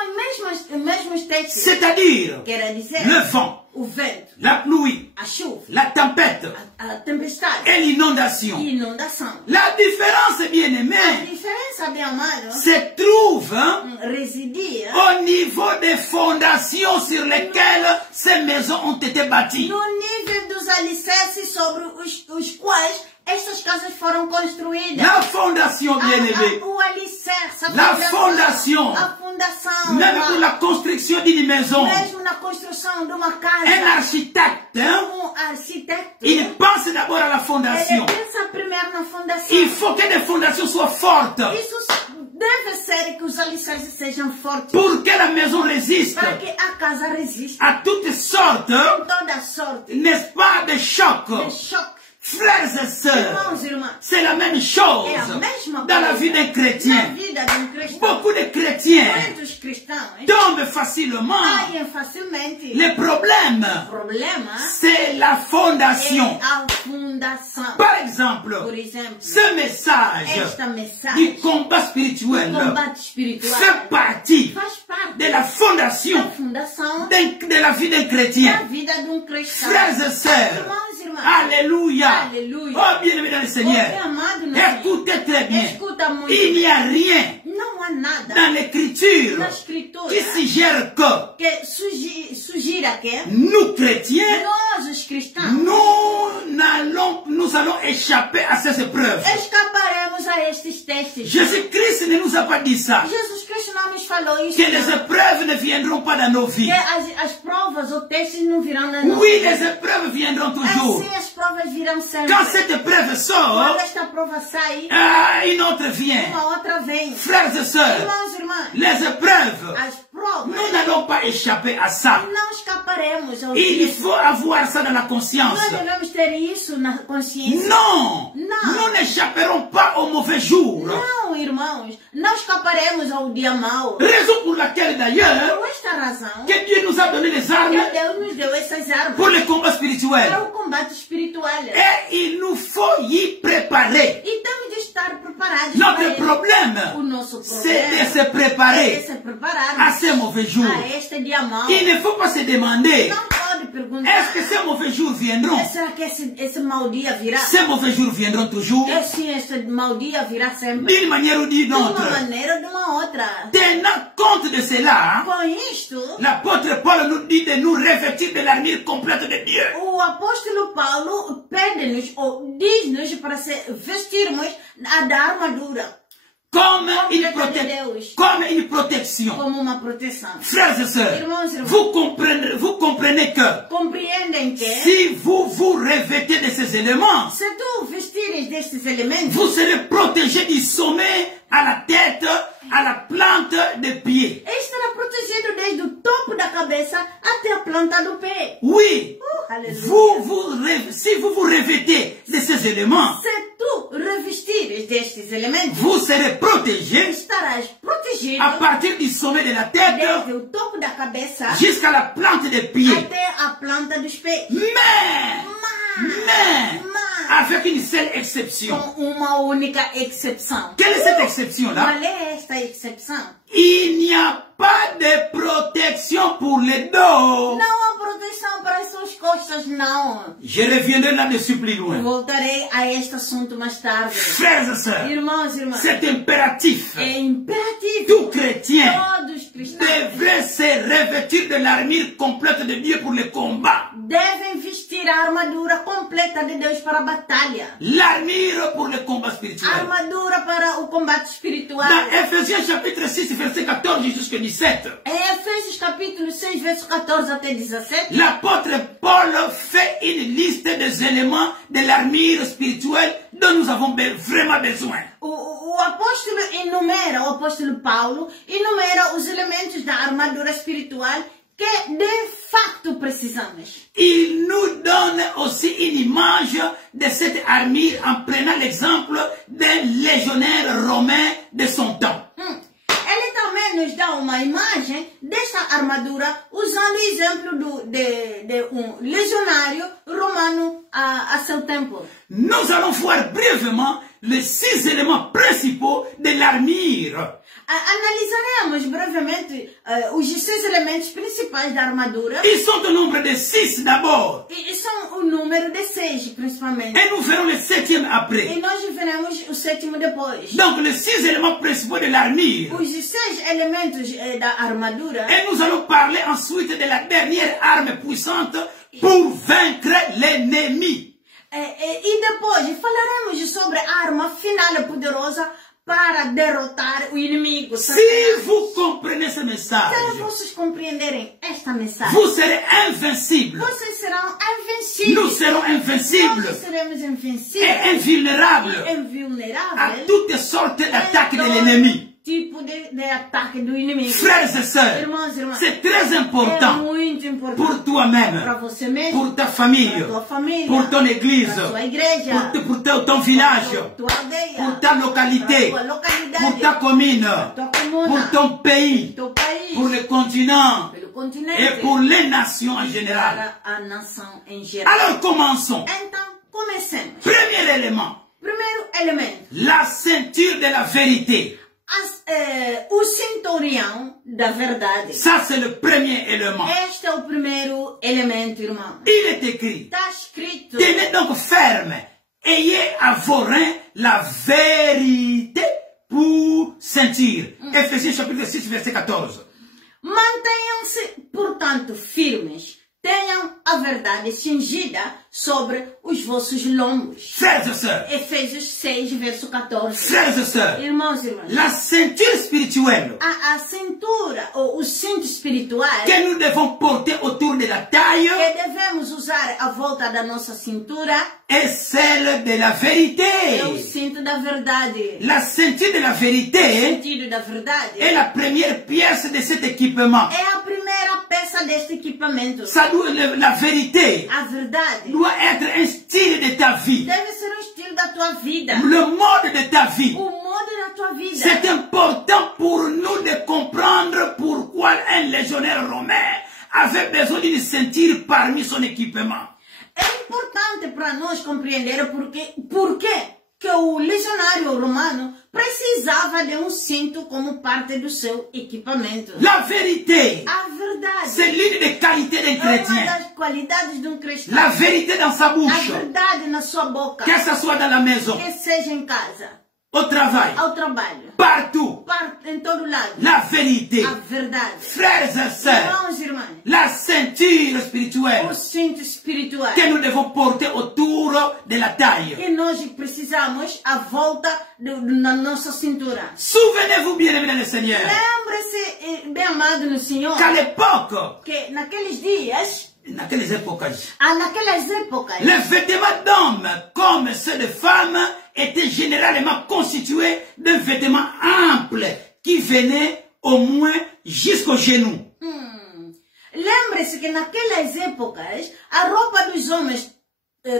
os mesmos testes. c'est-à-dire Quer dizer, le vent, o vento, la pluie, a chuva, la tempête a tempestade et l'inondation. e inundação. La différence, A bien-aimé, diferença, bem amado, se trouve residia au niveau des fondations sur lesquelles ces maisons ont été bâties. no nível dos alicerces sobre os quais estas casas foram construídas. La fondation, bien-aimé, O alicerce, La fondation. a fundação, même pour la construction d'une maison, mesmo na construção de uma casa, un architecte, arquiteto, il pense d'abord à la ele fondation. pensa primeiro na fundação. Il faut que les fondations soient fortes Isso deve ser que os alicerces sejam fortes pour que la maison résiste para que a casa resista à toutes sortes, toda sorte n'est-ce pas, de chocs. de choque. Frères et sœurs, Irmãos e irmãs, c'est la même chose é a mesma dans la coisa vie d'un na chrétien. vida de um cristão. Beaucoup de chrétiens Muitos cristãos tombent facilement. caem facilmente. Le problème, O problema c'est la fondation. é a fundação. Par exemple, Por exemplo, ce message esta du mensagem combat spirituel do combate espiritual fait partie faz parte de la fondation da fundação de la vie d'un da chrétien. vida de um cristão. Frères et sœurs, Irmãos e irmãs, alléluia. Alléluia. Oh, bien-aimé dans le oh, Seigneur, bem amado no Senhor, écoutez très bien. escuta muito. Il n'y a rien Não há nada dans l'écriture na escritura qui suggère que que sugira que nous chrétiens, nós, os cristãos, nous allons échapper à ces épreuves. escaparemos a estes testes. Jésus-Christ ne nous a pas dit ça. Jesus Cristo não nos falou isso. Que les épreuves ne viendront pas dans nos vies. Que as provas ou testes não virão na nossa Oui, vida. les épreuves viendront toujours. Assim as provas virão sempre. Quand cette épreuve Quando sort, esta prova sai, une autre vient. uma outra vem. Frères et sœurs, Irmãos e irmãs, les épreuves, as provas, nous n'allons pas échapper à ça. não escaparemos ao Il disso. faut avoir ça dans la conscience. Nós devemos ter isso na consciência. Non, Non. nous n'échapperons pas au mauvais jour. Não, irmãos, não escaparemos ao dia mau. Raison pour laquelle d'ailleurs, Por esta razão, que Dieu nous a donné les armes que Deus nos deu essas armas pour le combat spirituel. para o combate espiritual. Et il nous faut y préparer. E temos de estar preparados Notre para ele. problème, O nosso c'est problema de se é préparer se prepararmos à ces mauvais jours. a este dia mau. Il ne faut pas se demander, Não pode perguntar, est-ce que ces mauvais jours viendront? será que esse mau dia virá? Ces mauvais jours viendront toujours, Sim, esse mau dia virá sempre. d'une manière ou d'une De uma autre. maneira ou de uma outra. Tenant compte de cela, Com isto, l'apôtre Paul nous dit de nous revêtir de l'armure complète de Dieu. o apóstolo Paulo pede-nos, ou diz-nos para se vestirmos da armadura Comme completa de Deus, comme une protection. como uma proteção. Frères et sœurs, Irmãos e irmãs, vous comprenez que compreendem que si vous vous revêtez de ces éléments, se tu vestires destes elementos, vous serez protégé du sommet à la tête, à la plante des pieds. estará protegido desde o topo da cabeça até a planta do pé. Oui, Aleluia. si vous vous revêtez de ces éléments, Se tu revestires destes elementos, vous serez protégé estarás protegido à partir du sommet de la tête desde o topo da cabeça jusqu'à la plante des pieds. até a planta dos pés. Mais, avec une seule exception. Com uma única exceção. Quelle est cette exception-là? Qual é esta exceção? Il n'y a pas de protection pour les dos. Não há proteção para as suas costas, não. Je reviendrai là-dessus plus loin. Voltarei a este assunto mais tarde. Frères et sœurs, Irmãos e irmãs, c'est impératif. é imperativo. Tout chrétien Todos cristãos devrait se revêtir de l'armure complète de Dieu pour le combat. devem vestir a armadura completa de Deus para a batalha. L'armure pour le combat spirituel. A armadura para o combate espiritual. Dans Ephésiens chapitre 6, verset 14 jusqu'à 17, Em Efésios capítulo 6, verso 14 até 17, l'apôtre Paul fait une liste des éléments de l'armure spirituelle dont nous avons vraiment besoin. o apóstolo enumera, o apóstolo Paulo enumera os elementos da armadura espiritual que de facto precisamos. Il nous donne aussi une image de cette armure en prenant l'exemple d'un légionnaire romain de son temps. Ele também nos dá uma imagem desta armadura usando o exemplo de legionário romano a seu tempo. Nous allons voir brièvement les 6 éléments principaux de l'armure. Analisaremos brevemente os 6 elementos principais da armadura. Ils sont au nombre de 6 d'abord. E são o número de 6, principalmente. Et nous verrons le 7e après. E nós veremos o 7º depois. Donc les 6 éléments principaux de l'armure. Os 6 elementos da armadura. Et nous allons parler ensuite de la dernière arme puissante pour vaincre l'ennemi. E depois falaremos sobre a arma final e poderosa para derrotar o inimigo. Si vous comprenez ce message, se vocês compreenderem esta mensagem, vous serez invincibles. vocês serão invencíveis. Nous serons invincibles Nós seremos invencíveis et invulnérables e à invulneráveis toutes sortes d'attaques de l'ennemi. Tipo de ataque do inimigo. Frères et sœurs, Irmãos e irmãs, c'est très é important muito importante pour toi-même, para você mesmo, pour ta famille, para tua família, pour ton église, para tua igreja, pour ton village, tua aldeia, pour ta localité, para tua localidade, pour ta commune, tua comuna, pour ton pays, teu país, pour le continent pelo continente et pour les nations en général. para a nação em geral. Alors commençons. Então, comecemos. Premier élément, Primeiro elemento, la ceinture de la vérité. o cinturão da verdade. Ça, c'est le premier élément. Este é o primeiro elemento, irmão. Il est écrit, Está escrito. tenez donc ferme, ayez à vos reins la vérité pour ceinture. Ephésiens chapitre 6, verset 14. Mantenham-se, portanto, firmes. Tenham a a verdade cingida sobre os vossos lombos. Frères et sœurs, Efésios 6, verso 14. frères et sœurs, Irmãos e irmãs, la ceinture spirituelle a cintura ou o cinto espiritual que nous devons porter autour de la taille que devemos usar à volta da nossa cintura est celle de la vérité. é o cinto da verdade. La ceinture de la O vérité sentido da verdade est la première pièce de cet équipement. é a primeira peça deste equipamento. La vérité A verdade doit être un style de ta vie, deve ser um estilo da tua vida, le mode de ta vie. o modo da tua vida. C'est important pour nous de comprendre pourquoi un légionnaire romain avait besoin d'une ceinture parmi son équipement. É importante para nós compreender por que o legionário romano precisava de um cinto como parte do seu equipamento. La vérité, A verdade c'est l'une des qualités d'un é uma chrétien. das qualidades de um cristão. La vérité dans sa A bouche, verdade na sua boca, que ce soit dans la maison, que seja em casa, au travail, ao trabalho, partout. em todo lado. La vérité. A verdade. Frères et sœurs, Irmãos e irmãs, la ceinture spirituelle o cinto espiritual que nous devons porter autour de la taille. que nós precisamos à volta na nossa cintura. Souvenez-vous, bien-aimés dans le Seigneur, Lembre-se, bem amado no Senhor, qu'à l'époque, que naqueles dias, naqueles épocas, naquelas épocas, les vêtements d'hommes comme ceux de femmes étaient généralement constitués d'un vêtement ample qui venait au moins jusqu'aux genoux. lembre-se que naquelas épocas a roupa dos homens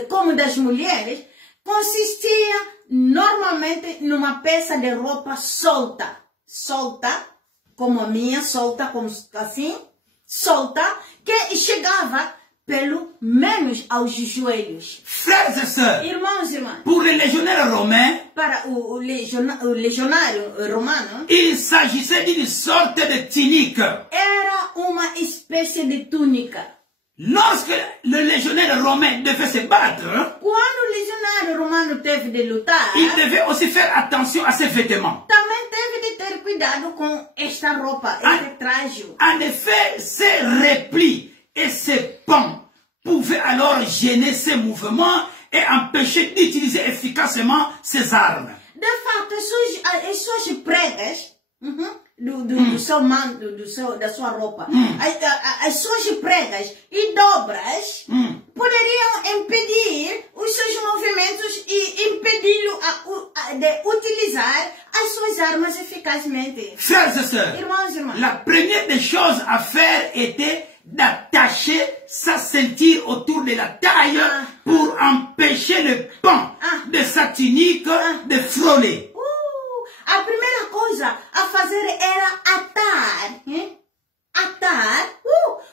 como das mulheres consistia normalmente numa peça de roupa solta, como a minha, solta, como assim, solta, que chegava pelo menos aos joelhos. Frères et sœurs, Irmãos e irmãs, pour les légionnaires romains, para o legionário romano, il s'agissait d'une sorte de tunique. era uma espécie de túnica. Lorsque le légionnaire romain devait se battre, Quando o legionário romano teve de lutar, il devait aussi faire attention à ses vêtements. também teve de ter cuidado com esta roupa, este traje. En effet, ces replis et ces pans pouvaient alors gêner ses mouvements et empêcher d'utiliser efficacement ses armes. De fato, as suas pregas do seu manto, da sua roupa, as suas pregas e dobras poderiam impedir os seus movimentos e impedi-lo de utilizar as suas armas eficazmente. Frères et sœurs, Irmãos e irmãs, la première des choses à faire était d'attacher sa ceinture autour de la taille pour empêcher le pan de sa tunique de frôler. a primeira coisa a fazer era atar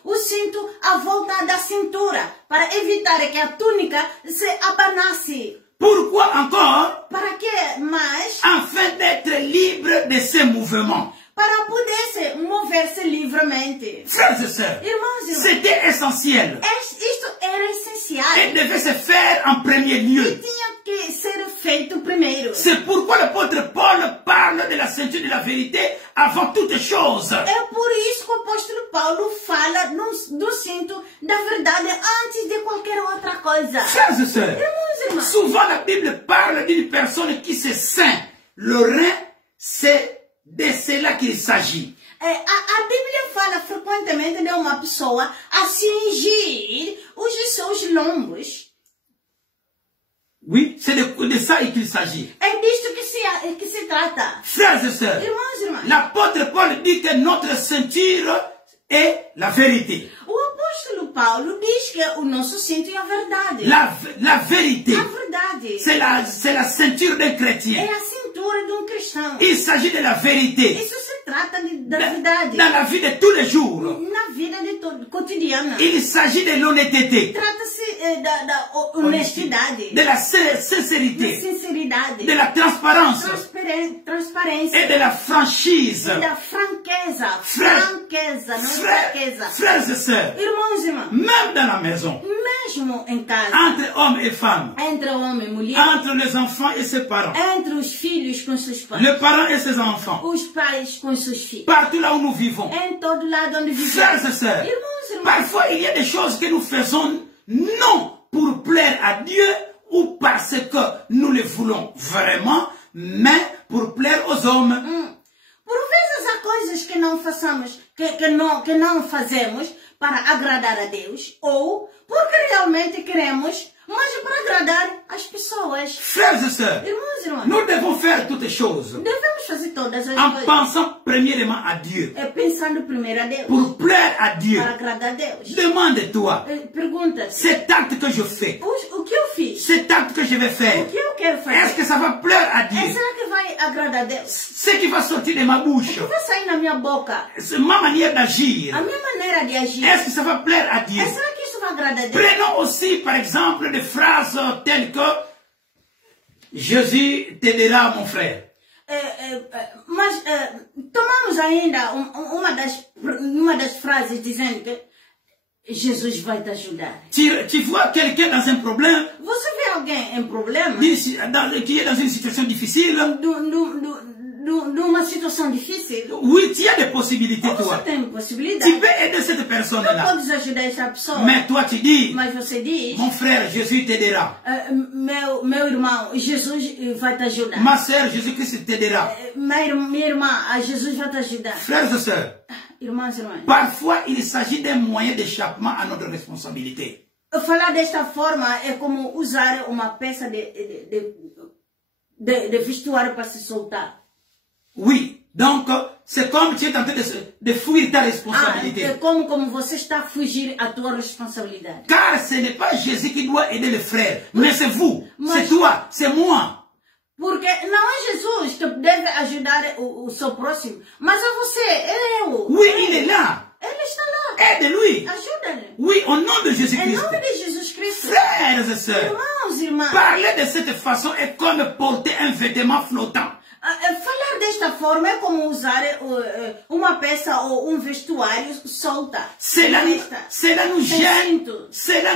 o cinto à volta da cintura para evitar que a túnica se abanasse. Pourquoi encore? Para que mais? Afin d'être libre de ses mouvements. Para poder mover-se livremente. Frères et sœurs, Irmãos e irmãs, c'était essentiel. isto era essencial. Et devait se faire en premier lieu. E tinha que ser feito primeiro. C'est pourquoi l'apôtre Paul parle de la ceinture de la vérité avant toute chose. É por isso que o apóstolo Paulo fala do cinto da verdade antes de qualquer outra coisa. Frères et sœurs, Irmãos e irmãs, souvent la Bible parle d'une personne qui se ceint. Le rein, c'est de cela qu'il s'agit. a Bíblia fala frequentemente de uma pessoa a cingir os seus lombos. Oui, c'est de ça qu'il s'agit. É disto que se trata. Frères et sœurs, Irmãos e irmãs, l'apôtre Paul dit que notre ceinture est la vérité. o apóstolo Paulo diz que o nosso cinto é a verdade. La vérité, A verdade c'est la ceinture d'un é chrétien. a cintura de um cristão. Il s'agit de la vérité Isso se trata da verdade. dans la vie de tous les jours. Na vida cotidiana. Il s'agit de l'honnêteté. Trata-se honestidade, de la sincérité, sinceridade, de la transparence transparência et de la franchise. e da franqueza. Frères, Franqueza, não frères, fraqueza. frères et sœurs, Irmãos e irmãs, même dans la maison, mesmo em casa, entre hommes et femmes, entre homem e mulher, entre les enfants et ses parents, entre os filhos com seus pais, le parent et ses enfants, os pais com seus filhos, partout là où nous vivons. em todo lado onde vivemos. Frères et sœurs, Irmãos e irmãs, parfois il y a des choses que nous faisons non pour plaire à Dieu ou parce que nous le voulons vraiment, mais pour plaire aux hommes. por vezes há coisas que não façamos, que não fazemos para agradar a Deus, ou porque realmente queremos, mas para agradar as pessoas. Frères et sœurs, Irmãos e irmãs, nous devons faire toutes choses devemos fazer todas as en coisas pensant premièrement à Dieu, pensando primeiro a Deus, pour plaire à Dieu. para agradar a Deus. Demande-toi, Pergunta-te, cet acte que je fais, o que eu fiz? cet acte que je vais faire, O que eu quero est-ce fazer? que ça va plaire à Dieu? Será que vai agradar a Deus? Ce qui va sortir de ma bouche, O que vai sair na minha boca? c'est ma manière d'agir, A minha maneira de agir? est-ce que ça va plaire à Dieu? Será que isso vai agradar a Deus? Prenons aussi par exemple des phrases telles que Jésus t'aidera mon frère. Mas tomamos ainda uma das frases dizendo que Jesus vai te ajudar. Tu vois quelqu'un dans un problème, Você vê alguém em problema, qui est dans une situation difficile, numa situação difícil, oui, tu as des possibilités você toi. tem Tu possibilidade. peux aider cette Não personne-là. podes ajudar essa pessoa, Mais toi tu dis, mas você diz, mon frère, Jésus t'aidera. meu irmão, Jesus vai te ajudar. Ma sœur, Jésus-Christ t'aidera. Minha irmã, Jesus vai te ajudar. Frères et sœurs, Irmãos e irmãs, parfois il s'agit d'un moyen d'échappement à notre responsabilité. falar desta forma é como usar uma peça de vestuário para se soltar. Oui, donc c'est comme tu es en train de fuir ta responsabilité. É como você está a fugir a tua responsabilidade. Car ce n'est pas Jésus qui doit aider les frères, mais c'est vous, c'est toi, c'est moi. Porque não é Jesus que deve ajudar o seu próximo, mas é você, é eu. Oui, il est là. Ele está lá. Aide-lui. Ajuda-lhe. Oui, au nom de Em Jésus-Christ. nome de Jesus Cristo. Frères et sœurs, Irmãos e irmãs, parler de cette façon est comme porter un vêtement flottant. falar desta forma é como usar uma peça ou vestuário solta. Cela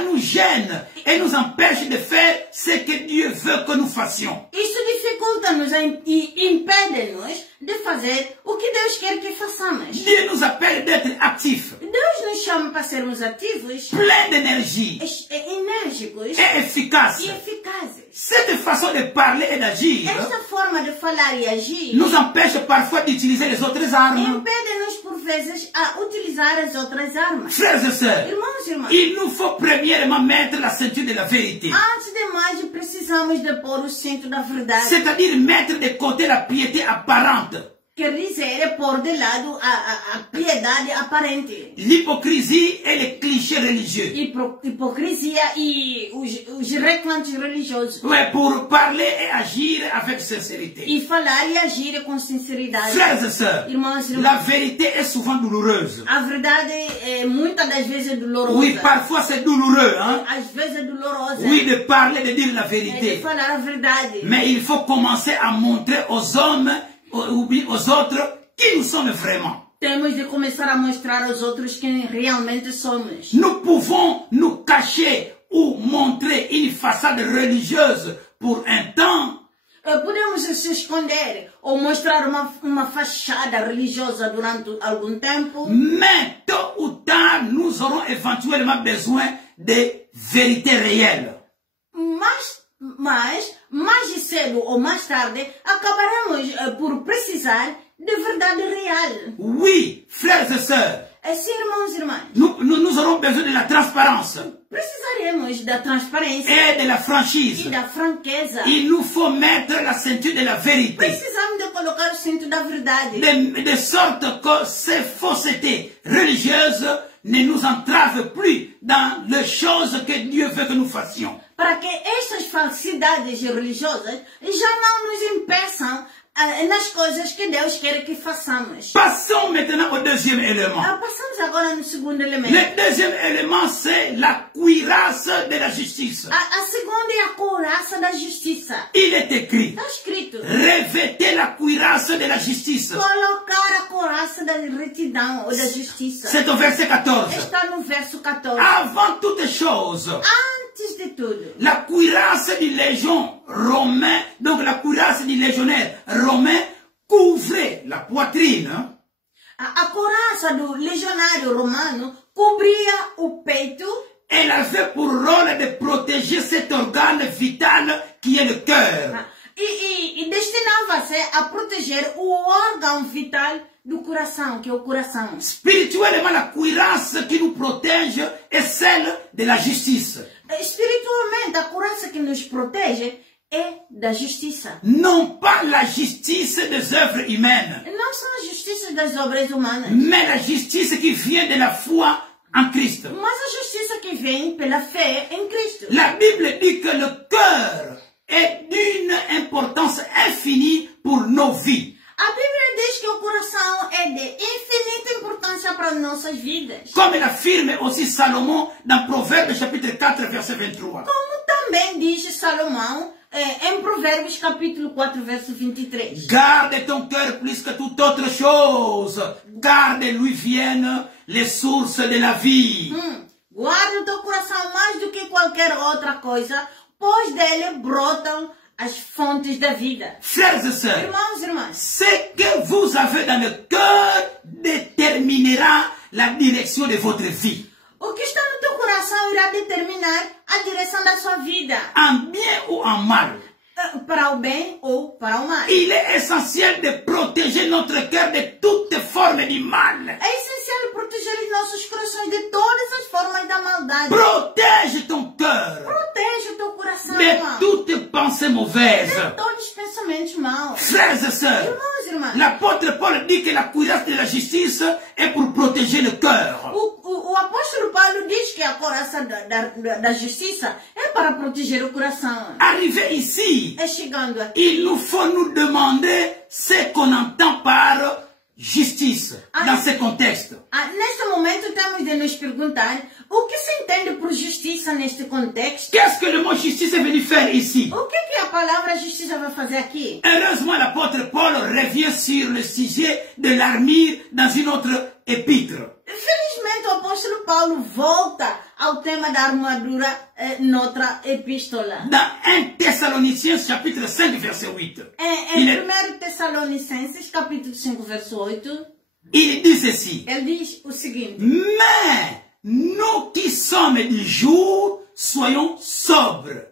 nous gêne et nous empêche de faire ce que Dieu veut que nous fassions. Isso dificulta-nos e impede-nos de fazer o que Deus quer que façamos. Dieu nous appelle d'être actifs, Deus nos chama para sermos ativos, pleins d'énergie enérgicos et efficaces. e eficazes. Cette façon de parler et d'agir Esta forma de falar e agir nous empêche parfois d'utiliser les autres armes. impede-nos por vezes a utilizar as outras armas. Frères et sœurs, Irmãos e irmãs, il nous faut premièrement mettre la ceinture de la vérité. antes de mais precisamos de pôr o cinto da verdade. C'est-à-dire mettre de côté la piété apparente, Quer dizer, pôr de lado a piedade aparente. l'hypocrisie et les clichés religieux. Hipocrisia e os recantos religiosos. Ouais, pour parler et agir avec sincérité. E falar e agir com sinceridade. Frères et sœurs, Irmãos e la irmãs, vérité est souvent douloureuse. a verdade muitas das vezes é dolorosa. Oui, parfois c'est douloureux, hein? Às vezes é dolorosa. Oui, de parler, de dire la De vérité. falar a verdade. Mais il faut commencer à montrer aux hommes ou bien aux autres qui nous sommes vraiment. Temos de começar a mostrar aos outros quem realmente somos. Nous pouvons nous cacher ou montrer une façade religieuse pour un temps. Podemos se esconder ou mostrar uma fachada religiosa durante algum tempo. Mais tôt ou tard, nous aurons éventuellement besoin de vérité réelle. Mas, mais cedo ou mais tarde, acabaremos por precisar de verdade real. Oui, frères et sœurs, Sim, irmãos e irmãs, nous aurons besoin de la transparence precisaremos da transparência et de la franchise. e da franqueza. Il nous faut mettre la ceinture de la vérité, Precisamos de colocar o cinto da verdade. de sorte que ces faussetés religieuses ne nous entravent plus dans les choses que Dieu veut que nous fassions. Para que estas falsidades religiosas já não nos impeçam nas coisas que Deus quer que façamos. Passons maintenant au deuxième élément. Passamos agora no segundo elemento. Le deuxième élément, c'est la cuirasse de la justice. A segunda é a couraça da justiça. Il est écrit, Está escrito. revêtez la cuirasse de la justice. Colocar a couraça da retidão ou da justiça. C'est au verset 14. Está no verso 14. Avant toute chose, Antes de tudo, la cuirasse du légion romain, donc la cuirasse du légionnaire romain, couvrait la poitrine. a couraça do legionário romano cobria o peito. Elle avait pour rôle de protéger cet organe vital qui est le cœur. E destinava-se a proteger o órgão vital do coração, que é o coração. Spirituellement, la cuirasse qui nous protège est celle de la justice. Espiritualmente, a couraça que nos protege é da justiça. Non pas la justice des œuvres humaines, Não são as justiças das obras humanas, mais la justice qui vient de la foi en Christ. mas a justiça que vem pela fé em Cristo. La Bible dit que le cœur est d'une importance infinie pour nos vies. A Bíblia diz que o coração é de infinita importância para nossas vidas. Comme l'affirme aussi Salomon dans Proverbes chapitre 4 verset 23. Como também diz Salomão em Provérbios capítulo 4, verso 23. Garde ton cœur plus que toute autre chose. Garde lui viennent les sources de la vie. Guarda o teu coração mais do que qualquer outra coisa, pois dele brotam as fontes da vida. Frères et sœurs, Irmãos e irmãs, ce que vous avez dans le cœur déterminera la direction de votre vie. o que está no teu coração irá determinar a direção da sua vida, En bien ou en mal. para o bem ou para o mal. Il est essentiel de protéger notre cœur de toute forme de mal. É essencial proteger os nossos corações de todas as formas da maldade. Protège ton cœur Protege o teu coração, irmão, de toute pensée mauvaise. de todos os pensamentos maus. Frères et sœurs, Irmãos e irmãs, l'apôtre Paul dit que la cuirasse de la justice est pour protéger le cœur. o apóstolo Paulo diz que a couraça da justiça é para proteger o coração. Arrivé ici, É chegando aqui. il nous faut nous demander ce qu'on entend par justice dans ce contexte. Neste momento temos de nos perguntar o que se entende por justiça neste contexto. Qu'est-ce que le mot justice est venu faire ici? O que a palavra justiça vai fazer aqui? Heureusement, l'apôtre Paul revient sur le sujet de l'armure dans une autre épître. Felizmente o apóstolo Paulo volta ao tema da armadura noutra epístola. Dans 1 Thessaloniciens chapitre 5 verset 8. Em 1 Tessalonicenses capítulo 5 verso 8, Il dit ceci. ele diz o seguinte: Mais nous qui sommes du jour, soyons sobres,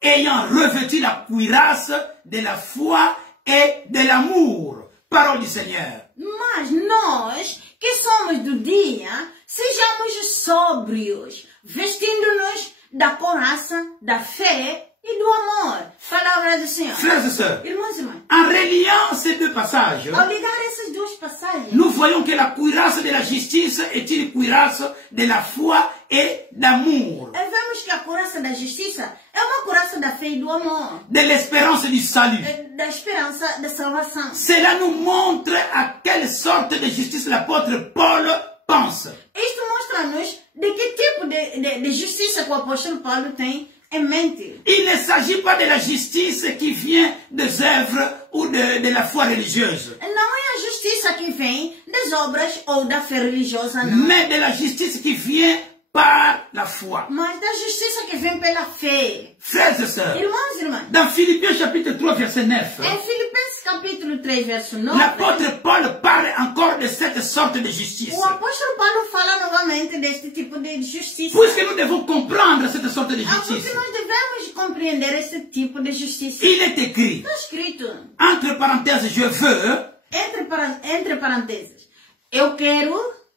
ayant revêtu la cuirasse de la foi et de l'amour. Parole du Seigneur. Mas nós, que somos do dia, sejamos sóbrios, vestindo-nos da couraça, da fé e do amor. Palavra do Senhor. Frères et sœurs, Irmãos e irmãs, en reliant ces deux passages, ao ligar essas duas passagens, nous voyons que la cuirasse de la justice est une cuirasse de la foi et d'amour, vemos que a couraça da justiça é uma couraça da fé e do amor, de l'espérance du salut. da esperança da salvação. Cela nous montre à quelle sorte de justice l'apôtre Paul pense. Isto mostra-nos de que tipo de justiça que o apóstolo Paulo tem em mente. Il ne s'agit pas de la justice qui vient des œuvres ou de la foi religieuse, Não é a justiça que vem das obras ou da fé religiosa, não. mais de la justice qui vient par la foi. Mas da justiça que vem pela fé. Frères et sœurs, Irmãos e irmãs, dans Philippiens chapitre 3 verset 9, em Filipenses capítulo 3, verso 9, l'apôtre Paul parle encore de cette sorte de justice. o apóstolo Paulo fala novamente deste tipo de justiça. Puisque nous devons comprendre cette sorte de Porque justice, nós devemos compreender esse tipo de justiça. il est écrit, Está escrito, entre parenthèses, je veux entre parênteses, eu quero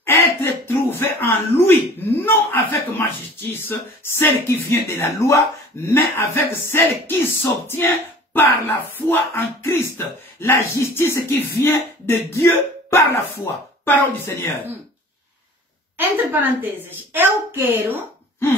être trouvé en lui, non avec ma justice, celle qui vient de la loi, mais avec celle qui s'obtient par la foi en Christ, la justice qui vient de Dieu par la foi. Parole du Seigneur. entre parênteses, eu quero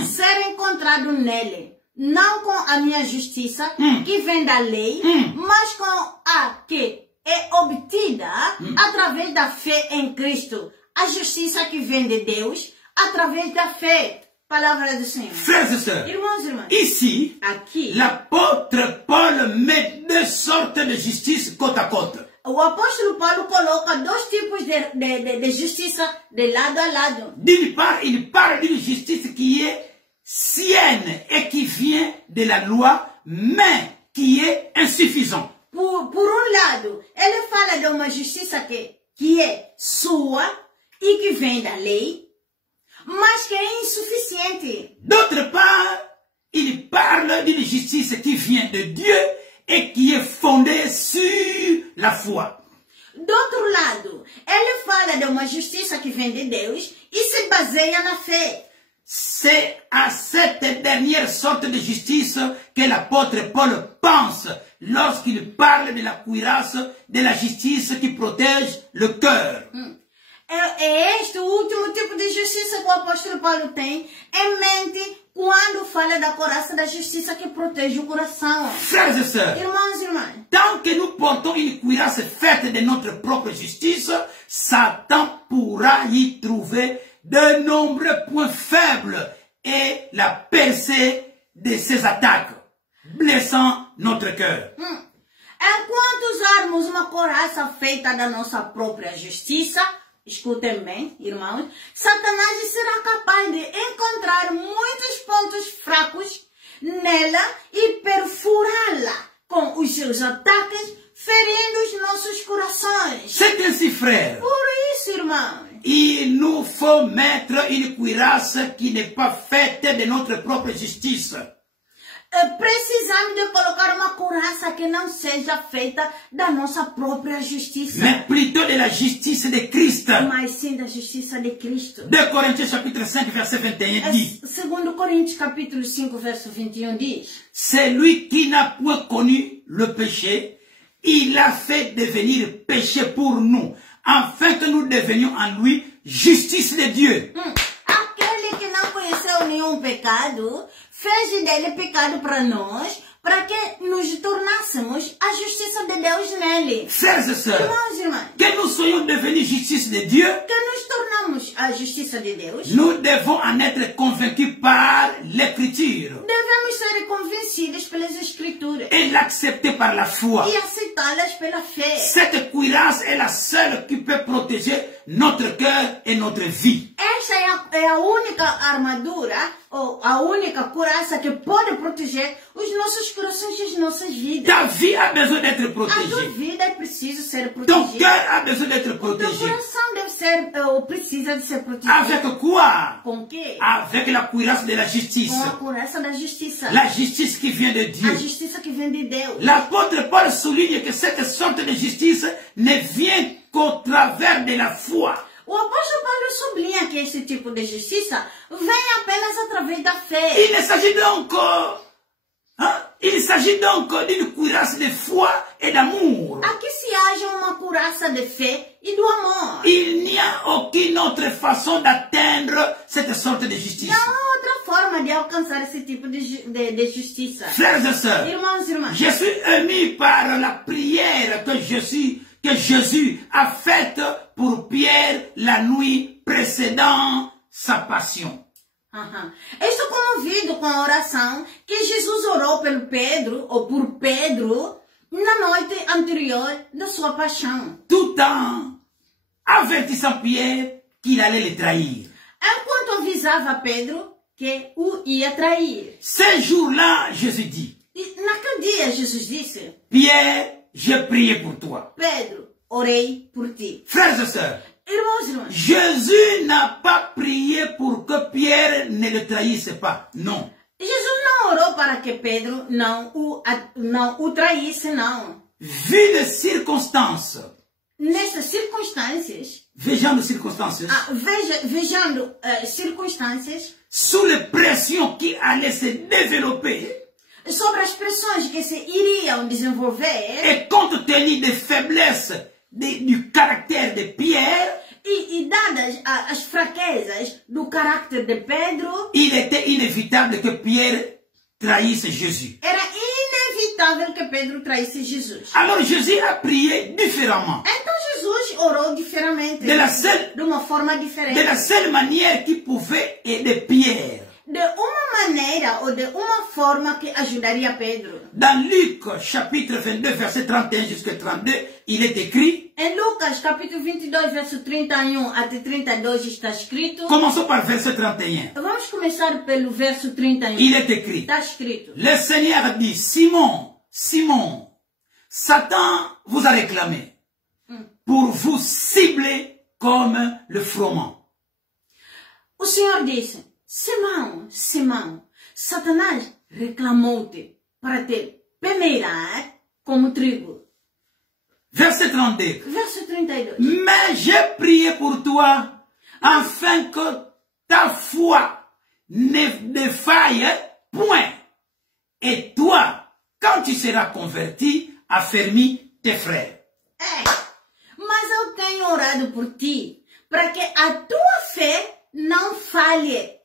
ser encontrado nele, não com a minha justiça, que vem da lei, mas com a que é obtida através da fé em Cristo. A justiça que vem de Deus através da fé. Palavra do Senhor. Frères et sœurs, Irmãos e irmãs, ici, aqui, l'apôtre Paul met deux sortes de justice côte à côte. o apóstolo Paulo coloca dois tipos de justiça de lado a lado. D'une part, il parle d'une justice qui est sienne et qui vient de la loi, mais qui est insuffisante. Por lado, ele fala de uma justiça que é sua e que vem da lei, mas que é insuficiente. D'autre part, il parle d'une justice qui vient de Dieu et qui est fondée sur la foi. Do outro lado, ele fala de uma justiça que vem de Deus e se baseia na fé. C'est à cette dernière sorte de justice que l'apôtre Paul pense lorsqu'il parle de la cuirasse de la justice qui protège le cœur. É este o último tipo de justiça que o apóstolo Paulo tem em mente quando fala da couraça da justiça que protege o coração. Frères et sœurs, Irmãos e irmãs, tant que nous portons une cuirasse faite de notre propre justice, Satan pourra y trouver de nombreux points faibles et la percée de ses attaques, blessant notre cœur. enquanto usarmos uma couraça feita da nossa própria justiça, escutem bem, irmãos, Satanás será capaz de encontrar muitos pontos fracos nela e perfurá-la com os seus ataques, ferindo os nossos corações. C'est ainsi, frère. Por isso, irmãos, Il nous faut mettre une cuirasse qui n'est pas faite de notre propre justice. precisamos de colocar uma couraça que não seja feita da nossa própria justiça, Mais plutôt de la justice de Christ. mas sim da justiça de Cristo. 2 Corinthiens chapitre 5 verset 21 dit: 2 Coríntios capítulo 5, verso 21 diz: c'est lui qui n'a point connu le péché, il l'a fait devenir péché pour nous, afin que nous devenions en lui justice de Dieu. Aquele que não conheceu nenhum pecado, fez dele pecado para nós, para que nos tornássemos a justiça de Deus nele. Frères et sœurs, Irmãos e irmãs, que nous soyons devenus justice de Dieu, que nos tornamos a justiça de Deus, nous devons en être convaincus par l'écriture devemos ser convencidos pelas Escrituras et l'accepter par la foi. e aceitá-las pela fé. Cette cuirasse est la seule qui peut protéger notre cœur et notre vie. Esta é a única armadura, ou a única couraça que pode proteger os nossos corações e as nossas vidas. Ta vie a besoin d'être A tua protégée. vida é preciso ser Ton protegida. cœur a besoin d'être O teu protégé. coração deve ser, ou precisa de ser protegido. Avec quoi? Com quê? Avec la cuirasse de la justice. Com a couraça da justiça. La justice qui vient de A Dieu. justiça que vem de Deus. L'apôtre Paul souligne que cette sorte de justice ne vient qu'au travers de la foi. O apóstolo Paulo sublinha que este tipo de justiça vem apenas através da fé. Il s'agit donc d'une cuirasse de foi et d'amour. Aqui se haja uma couraça de fé e do amor. Il n'y a aucune autre façon d'atteindre cette sorte de justice. Não há outra forma de alcançar esse tipo de justiça. Frères et sœurs, Irmãos e irmãs, je suis ému par la prière que Jésus a faite pour Pierre la nuit précédant sa passion. estou comovido com a oração que Jesus orou pelo Pedro, ou por Pedro, na noite anterior da sua paixão. Tout en avertissant Pierre qu'il allait le trahir. Enquanto avisava Pedro que o ia trair. Ce jour-là, Jésus dit: E naquele dia Jesus disse: Pierre, j'ai prié pour toi. Pedro, orei por ti. Frères et sœurs, Irmãos e irmãs, Jésus n'a pas prié pour que Pierre ne le trahisse pas. Non. Jesus não orou para que Pedro não o traísse, não. Vu les circonstances, Nessas circunstâncias, vejando circonstances, vejando circunstâncias, sous les pressions qui allaient se développer, sobre as pressões que se iriam desenvolver, et compte tenu des faiblesses du caractère de Pierre, e dadas as fraquezas do caráter de Pedro, il était inévitable que Pierre trahisse Jésus. era inevitável provável que Pedro traísse Jesus. Alors Jésus a prié différemment. Então Jesus orou diferente. De uma forma diferente. De la seule manière qui pouvait aider Pierre. De uma maneira ou de uma forma que ajudaria Pedro. Dans Luc chapitre 22 verset 31 jusqu'à 32, il est écrit. Em Lucas capítulo 22 verso 31 até 32 está escrito. Commençons par verset 31. Vamos começar pelo verso 31. Il est écrit. Está escrito. Le Seigneur dit, Simon, Simon, Satan vous a réclamé pour vous cibler comme le froment. O Senhor disse: Simão, Simão, Satanás reclamou-te para te peneirar como trigo. Verset 32. Verso 32. Mais j'ai prié pour toi, afin que ta foi ne défaille point. Et toi, quand tu seras converti, affermis tes frères. Mas eu tenho orado por ti, para que a tua fé não falhe.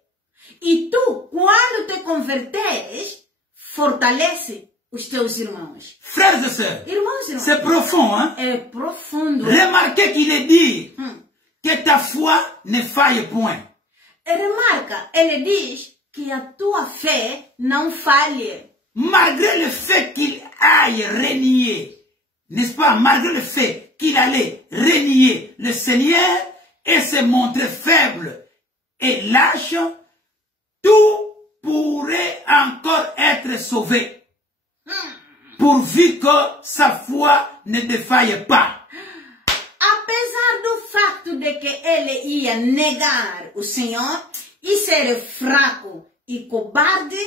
E tu, quando te converteres, fortalece os teus irmãos. Frères et sœurs, irmãos. C'est profond, hein? É profundo. Remarquez qu'il est dit que ta foi ne faille point. Remarca, ele diz que a tua fé não falhe. Malgré le fait qu'il aille renier, n'est-ce pas, malgré le fait qu'il allait renier le Seigneur et se montrer faible et lâche, tout pourrait encore être sauvé, pourvu que sa foi ne défaille pas. Apesar do facto de que ele ia negar o Senhor e ser fraco e cobarde,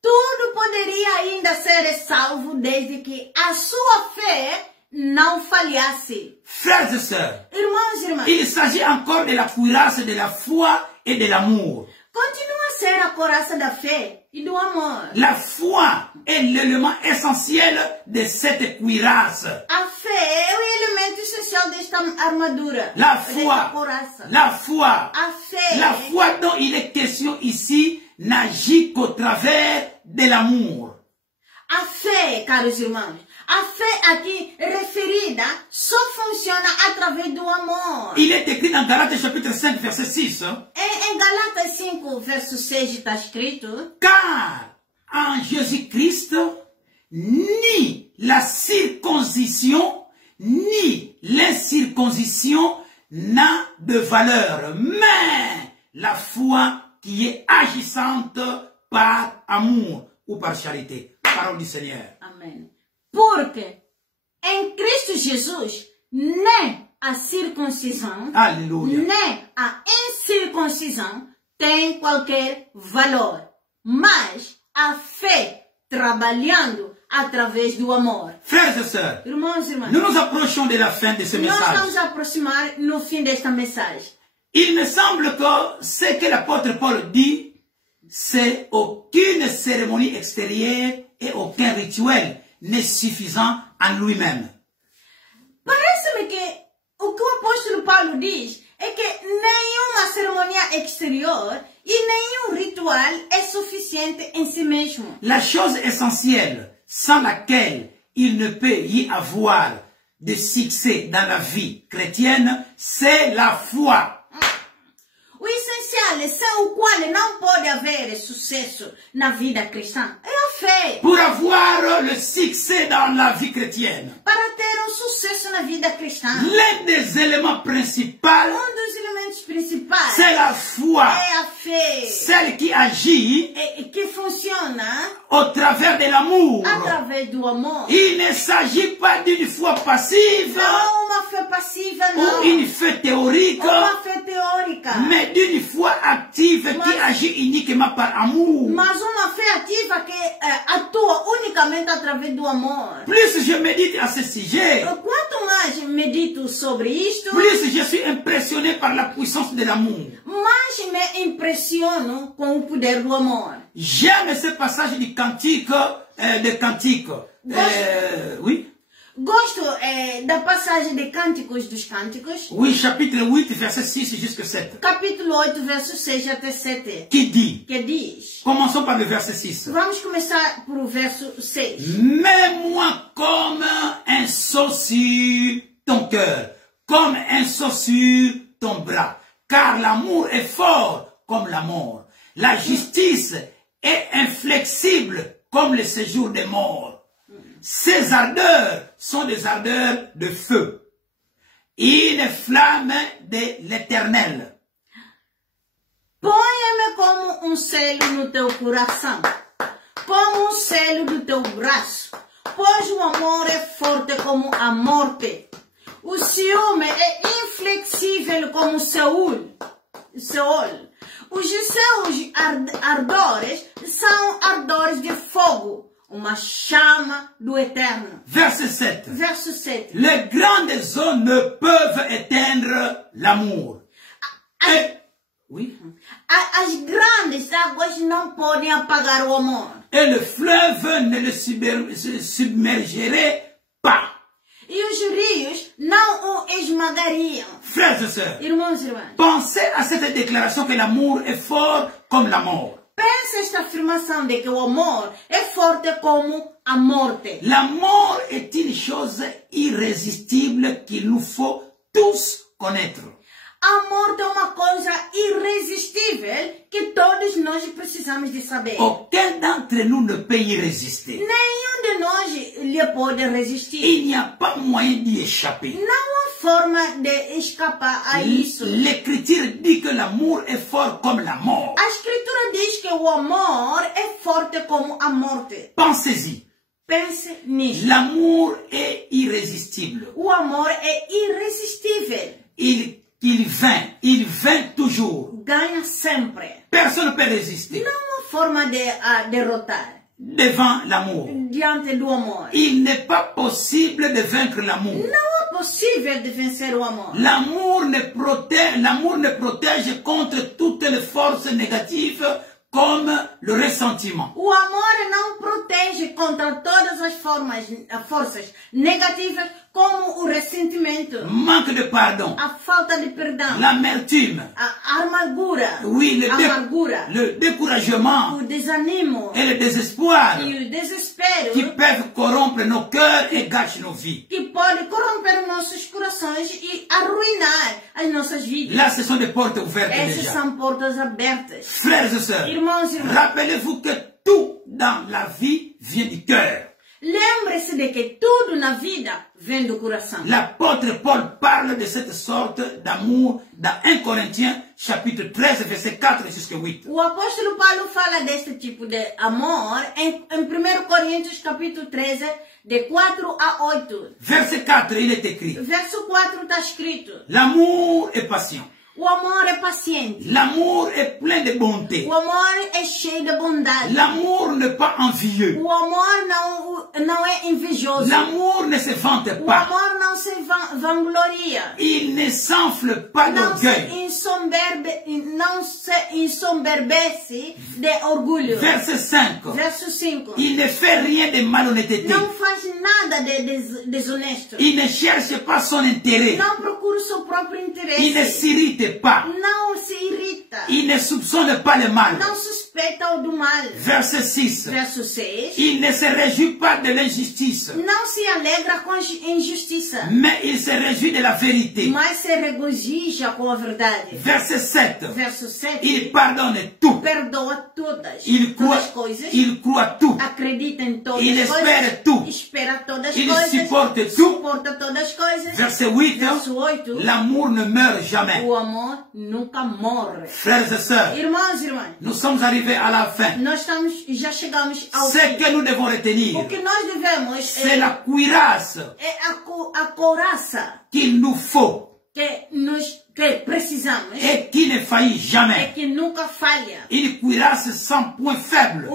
tudo poderia ainda ser salvo desde que a sua fé não falhasse. Frères et sœurs, irmãos e irmãs, il s'agit encore de la cuirasse de la foi et de l'amour. Continua a ser a coraça da fé e do amor. La foi est l'élément essentiel de cette cuirasse. A fé é o elemento essencial desta armadura. La foi, coraça. La foi, a fé. La foi dont il est question ici n'agit qu'au travers de l'amour. A fé, caros irmãos, a fé aqui referida só funciona através do amor. Il est écrit dans Galates chapitre 5 verset 6. Em Galatas 5 verso 6 está escrito: Car en Jésus-Christ, ni la circoncision, ni l'incirconcision n'a de valeur, mais la foi qui est agissante par amour ou par charité. Parole du Seigneur. Amen. Porque em Cristo Jesus, nem a circuncisão, Aleluia, nem a incircuncisão tem qualquer valor, mas a fé trabalhando através do amor. Frères et sœurs, irmãos e irmãs, nous nous approchons de la fin de ce nós message. vamos aproximar no fim desta mensagem. Il me semble que ce que l'apôtre Paul dit, c'est aucune cérémonie extérieure et aucun rituel n'est suffisant en lui-même. Parece-me que o que o apóstolo Paulo diz é que nenhuma cerimônia exterior e nenhum ritual é suficiente em si mesmo. La chose essentielle sans laquelle il ne peut y avoir de succès dans la vie chrétienne, c'est la foi. O essencial, sem o qual não pode haver sucesso na vida cristã, é a fé. Pour avoir le succès dans la vie chrétienne, para ter sucesso na vida cristã, l'un des éléments principaux, dos elementos principais, c'est la foi, é a fé, celle qui agit que funciona au travers de l'amour. através do amor. Il ne s'agit pas d'une foi passive, não uma fé passiva, não, ou une foi théorique, uma fé teórica, mais d'une foi active qui agit uniquement par amour. Mas uma fé ativa que atua unicamente através do amor. Plus je médite à ce sujet, quanto mais medito sobre isto, plus je suis impressionné par la puissance de l'amour. mais me impressiono com o poder do amor. J'aime ce passage du cantique, oui. Gosto da passagem de Cânticos dos Cânticos. Oui, chapitre 8, verset 6 jusqu'à 7. Capítulo 8, verso 6 até 7. Qui dit? Que diz? Commençons par le verset 6. Vamos começar por verso 6. Mets-moi comme un seau sur ton cœur, comme un seau sur ton bras, car l'amour est fort comme la mort. La justice est inflexible comme le séjour des morts. Ces ardeurs sont des ardeurs de feu, une flamme de l'Éternel. Ponha-me como selo no teu coração, como selo do teu braço, pois o amor é forte como a morte. O ciúme é inflexível como o Seol. Os seus ardores são ardores de fogo, uma chama do Eterno. Verset 7. Verso 7. Les grandes eaux ne peuvent éteindre l'amour. Oui. As grandes águas não podem apagar o amor. Et le fleuve ne le submergerait pas. E os rios não o esmagariam. Frères et sœurs, Irmãos e irmãs, pensez à cette déclaration que l'amour est fort comme la mort. pensa esta afirmação de que o amor é forte como a morte. La mort est une chose irrésistible qu'il nous faut tous connaître. A morte é uma coisa irresistível que todos nós precisamos de saber. Aucun d'entre nous ne peut y résister. Nenhum de nós lhe pode resistir. Il n'y a pas moyen d'y échapper. Não há forma de escapar a isso. L'Écriture dit que l'amour est fort comme la mort. A Escritura diz que o amor é forte como a morte. Pensez-y. Pense nisso. L'amour est irrésistible. O amor é irresistível. Il vainc toujours. Ganha sempre. Personne ne peut résister Não há forma de derrotar devant l'amour. diante do amor. Il n'est pas possible de vaincre l'amour. Não é possível de vencer o amor. L'amour ne protège contre toutes les forces négatives comme le ressentiment. O amor não protege contra todas as forças negativas, como o ressentimento, Manque de pardon, a falta de perdão, l'amertume, a amargura, oui, le découragement o desânimo et le désespoir e o desespero qui peuvent corrompre nos cœurs et gâchent nos vies. que pode corromper nossos corações e arruinar as nossas vidas. Là, ce sont des portes ouvertes Essas déjà. são portas abertas. Frères et sœurs, Irmãos e irmãs, rappelez-vous que tout dans la vie vient du cœur. lembre-se de que tudo na vida vem do coração. L'apôtre Paul parle de cette sorte d'amour dans 1 Corinthiens chapitre 13 verset 4 jusqu'à 8. O apóstolo Paulo fala deste tipo de amor em 1 Coríntios capítulo 13, de 4 a 8. Verset 4, il est écrit: Verso 4 está escrito: l'amour est patient. o amor é paciente. L'amour est plein de bonté. O amor é cheio de bondade. L'amour n'est pas envieux. O amor não é invejoso. L'amour ne se vante O pas. amor não se vangloria. Il ne s'enfle pas Não se d'orgueil. ensoberbece de orgulho. Verset 5. Verso 5. Il ne fait rien de malhonnêteté. Não faz nada de desonesto. Il ne cherche pas son intérêt. Não procura o seu próprio interesse. Il ne s'irrite pas. Não se irrita. Il ne soupçonne pas le mal. Não suspeita do mal. Verset 6. Verso 6. Il ne se réjouit pas de l'injustice, Não se alegra com a injustiça, mais il se réjouit de la vérité. mas se regozija com a verdade. Verset 7. Verso 7. Il pardonne tout. Perdoa todas Il as croit, coisas. il croit tout. Acredita em todas Il as coisas. espère tout. Espera todas as Il coisas. supporte tout. Suporta todas as coisas. Verset 8. Verso 8. L'amour ne meurt jamais. O amor nunca morre. Frères et sœurs, Irmãos e irmãs, nous sommes arrivés à la fin. nós já chegamos ao Ce fim. que nous devons retenir, O que nós devemos c'est la cuirasse é a couraça qu'il nous faut que nós que precisamos et qui ne faillit jamais. que nunca falha. Une cuirasse sans point faible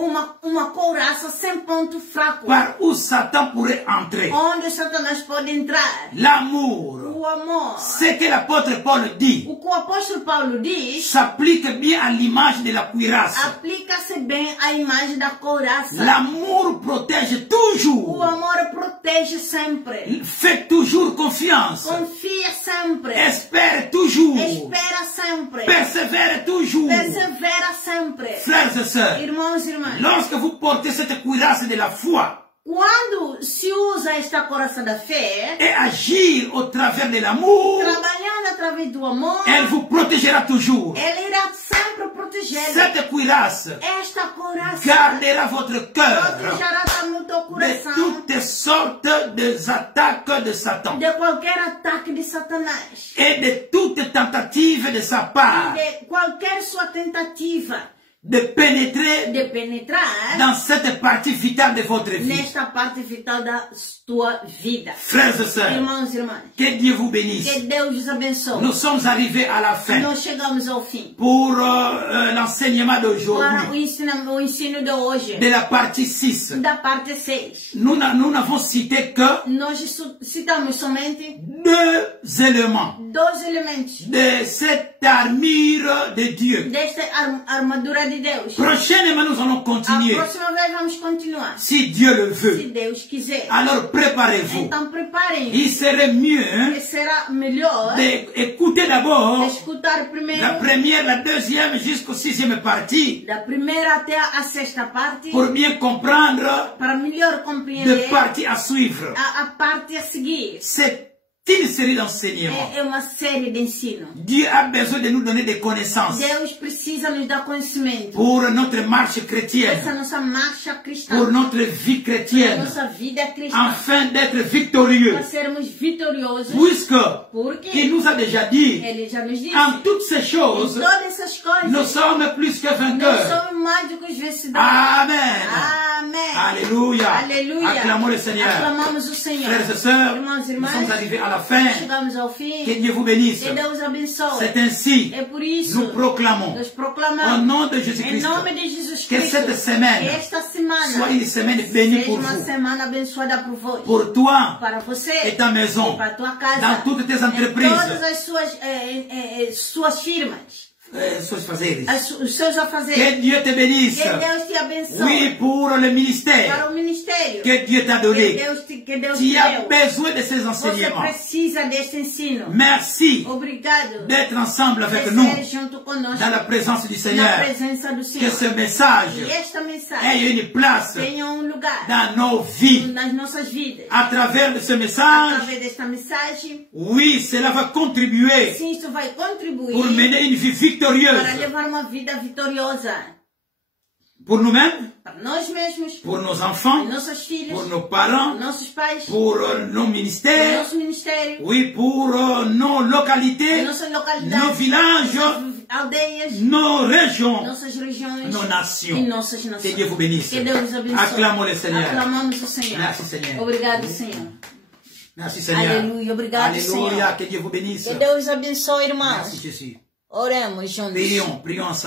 Uma couraça sem ponto fraco. par où Satan pourrait entrer. Onde Satanás pode entrar. L'amour, O amor. ce que l'apôtre Paul dit, O que o apóstolo Paulo diz s'applique bien à l'image de la cuirasse. aplica-se bem à imagem da couraça. L'amour protège O toujours, amor protege sempre. fait toujours confiance, Confia sempre. espère toujours, Espera sempre. persévère toujours. Persevera sempre. Frères et sœurs, Irmãos e irmãs, lorsque vous portez cette cuirasse de la foi quando se usa esta couraça da fé, et agir au travers de l'amour, trabalhando através do amor, elle vous protégera toujours. ela irá sempre proteger. Cette cuirasse Esta couraça gardera votre cœur protegerá no teu de coração toutes sortes d'attaques de Satan de qualquer ataque de Satanás. et de toutes tentatives de sa part De qualquer sua tentativa de pénétrer de penetrar dans cette partie vitale de votre vie. nesta parte vital da tua vida. Frères et sœurs, Irmãos e irmãs, que Dieu vous bénisse. que Deus os abençoe. Nous sommes arrivés à la fin Nós chegamos ao fim. pour l'enseignement Para o d'aujourd'hui, ensino de hoje, de la partie 6. da parte 6. Nous n'avons cité que Nós citamos somente deux éléments dois elementos de cette armure de Dieu. desta armadura de Deus. Prochainement, nous allons A continuer, próxima vez vamos continuar. si Dieu le Se veut. Deus quiser. Alors préparez-vous. Então preparem. Il serait mieux Que será melhor d'écouter d'abord escutar primeiro la première, la deuxième jusqu'au 6e partie da primeira até a sexta parte pour bien comprendre para melhor de compreender partie à suivre. a parte a seguir. C'est une série d'enseignements. É uma série de ensino. Dieu a besoin de nous donner des connaissances Deus precisa nos dar conhecimento. pour notre marche Essa chrétienne, nossa marcha cristã. pour notre vie chrétienne, Nossa vida cristã. afin d'être victorieux. Para sermos vitoriosos. Puisque Porque il nous a déjà dit, Ele já nos disse. en toutes ces choses, Todas essas coisas. nous sommes plus que Nós vainqueurs. somos mais do que os vencedores. Amen. Amém. Alléluia. Aleluia. Acclamons le Seigneur. Aclamamos o Senhor. Frères et sœurs, Irmãos e nous irmãs, sommes arrivés à la fin. chegamos ao fim. Que Dieu vous bénisse. Que Deus abençoe. C'est ainsi, É por isso nous proclamons, nós au proclamamos nom de em Jésus-Christ, nome de Jesus que Cristo cette semaine que esta semana soit une semaine bénie seja pour uma vous, semana abençoada por vós, pour toi para você et ta maison, para tua casa, dans toutes tes em todas entreprises, as suas firmas, suas fazeres. os seus afazeres. Que Dieu te bénisse. Que Deus te abençoe. Oui, pour le ministère Para o ministério que Dieu t'a que donné. Deus te Tu as deu. besoin de ces Você enseignements. precisa deste ensino. Merci Obrigado d'être ensemble por avec nous ser junto conosco dans la présence du na Seigneur. presença do Que Senhor. ce message E esta mensagem ait une place tenha lugar dans nos vies. nas nossas vidas. À travers de ce message, Através desta mensagem, oui, cela va contribuer sim, isso vai contribuir pour mener une vie para victorieuse levar uma vida vitoriosa pour nous-mêmes, para nós mesmos, pour nos para enfants, nossas filhas, pour nos para parents, nossos pais, pour nos para ministères, nosso ministério, oui, pour nos para localités, nossas nos localidades, villages, nossas aldeias, nos régions, nossas regiões nos e nations. nossas Que nações. Dieu vous bénisse. Que Deus abençoe. Acclamons le Seigneur. Aclamamos o Senhor. Merci, Seigneur. Obrigado, Senhor. Merci Seigneur. Aleluia. Obrigado, Alléluia. Senhor. Que Dieu vous bénisse. Que Deus abençoe, irmãos. Merci Jésus. Oremos juntos. Prions ensemble.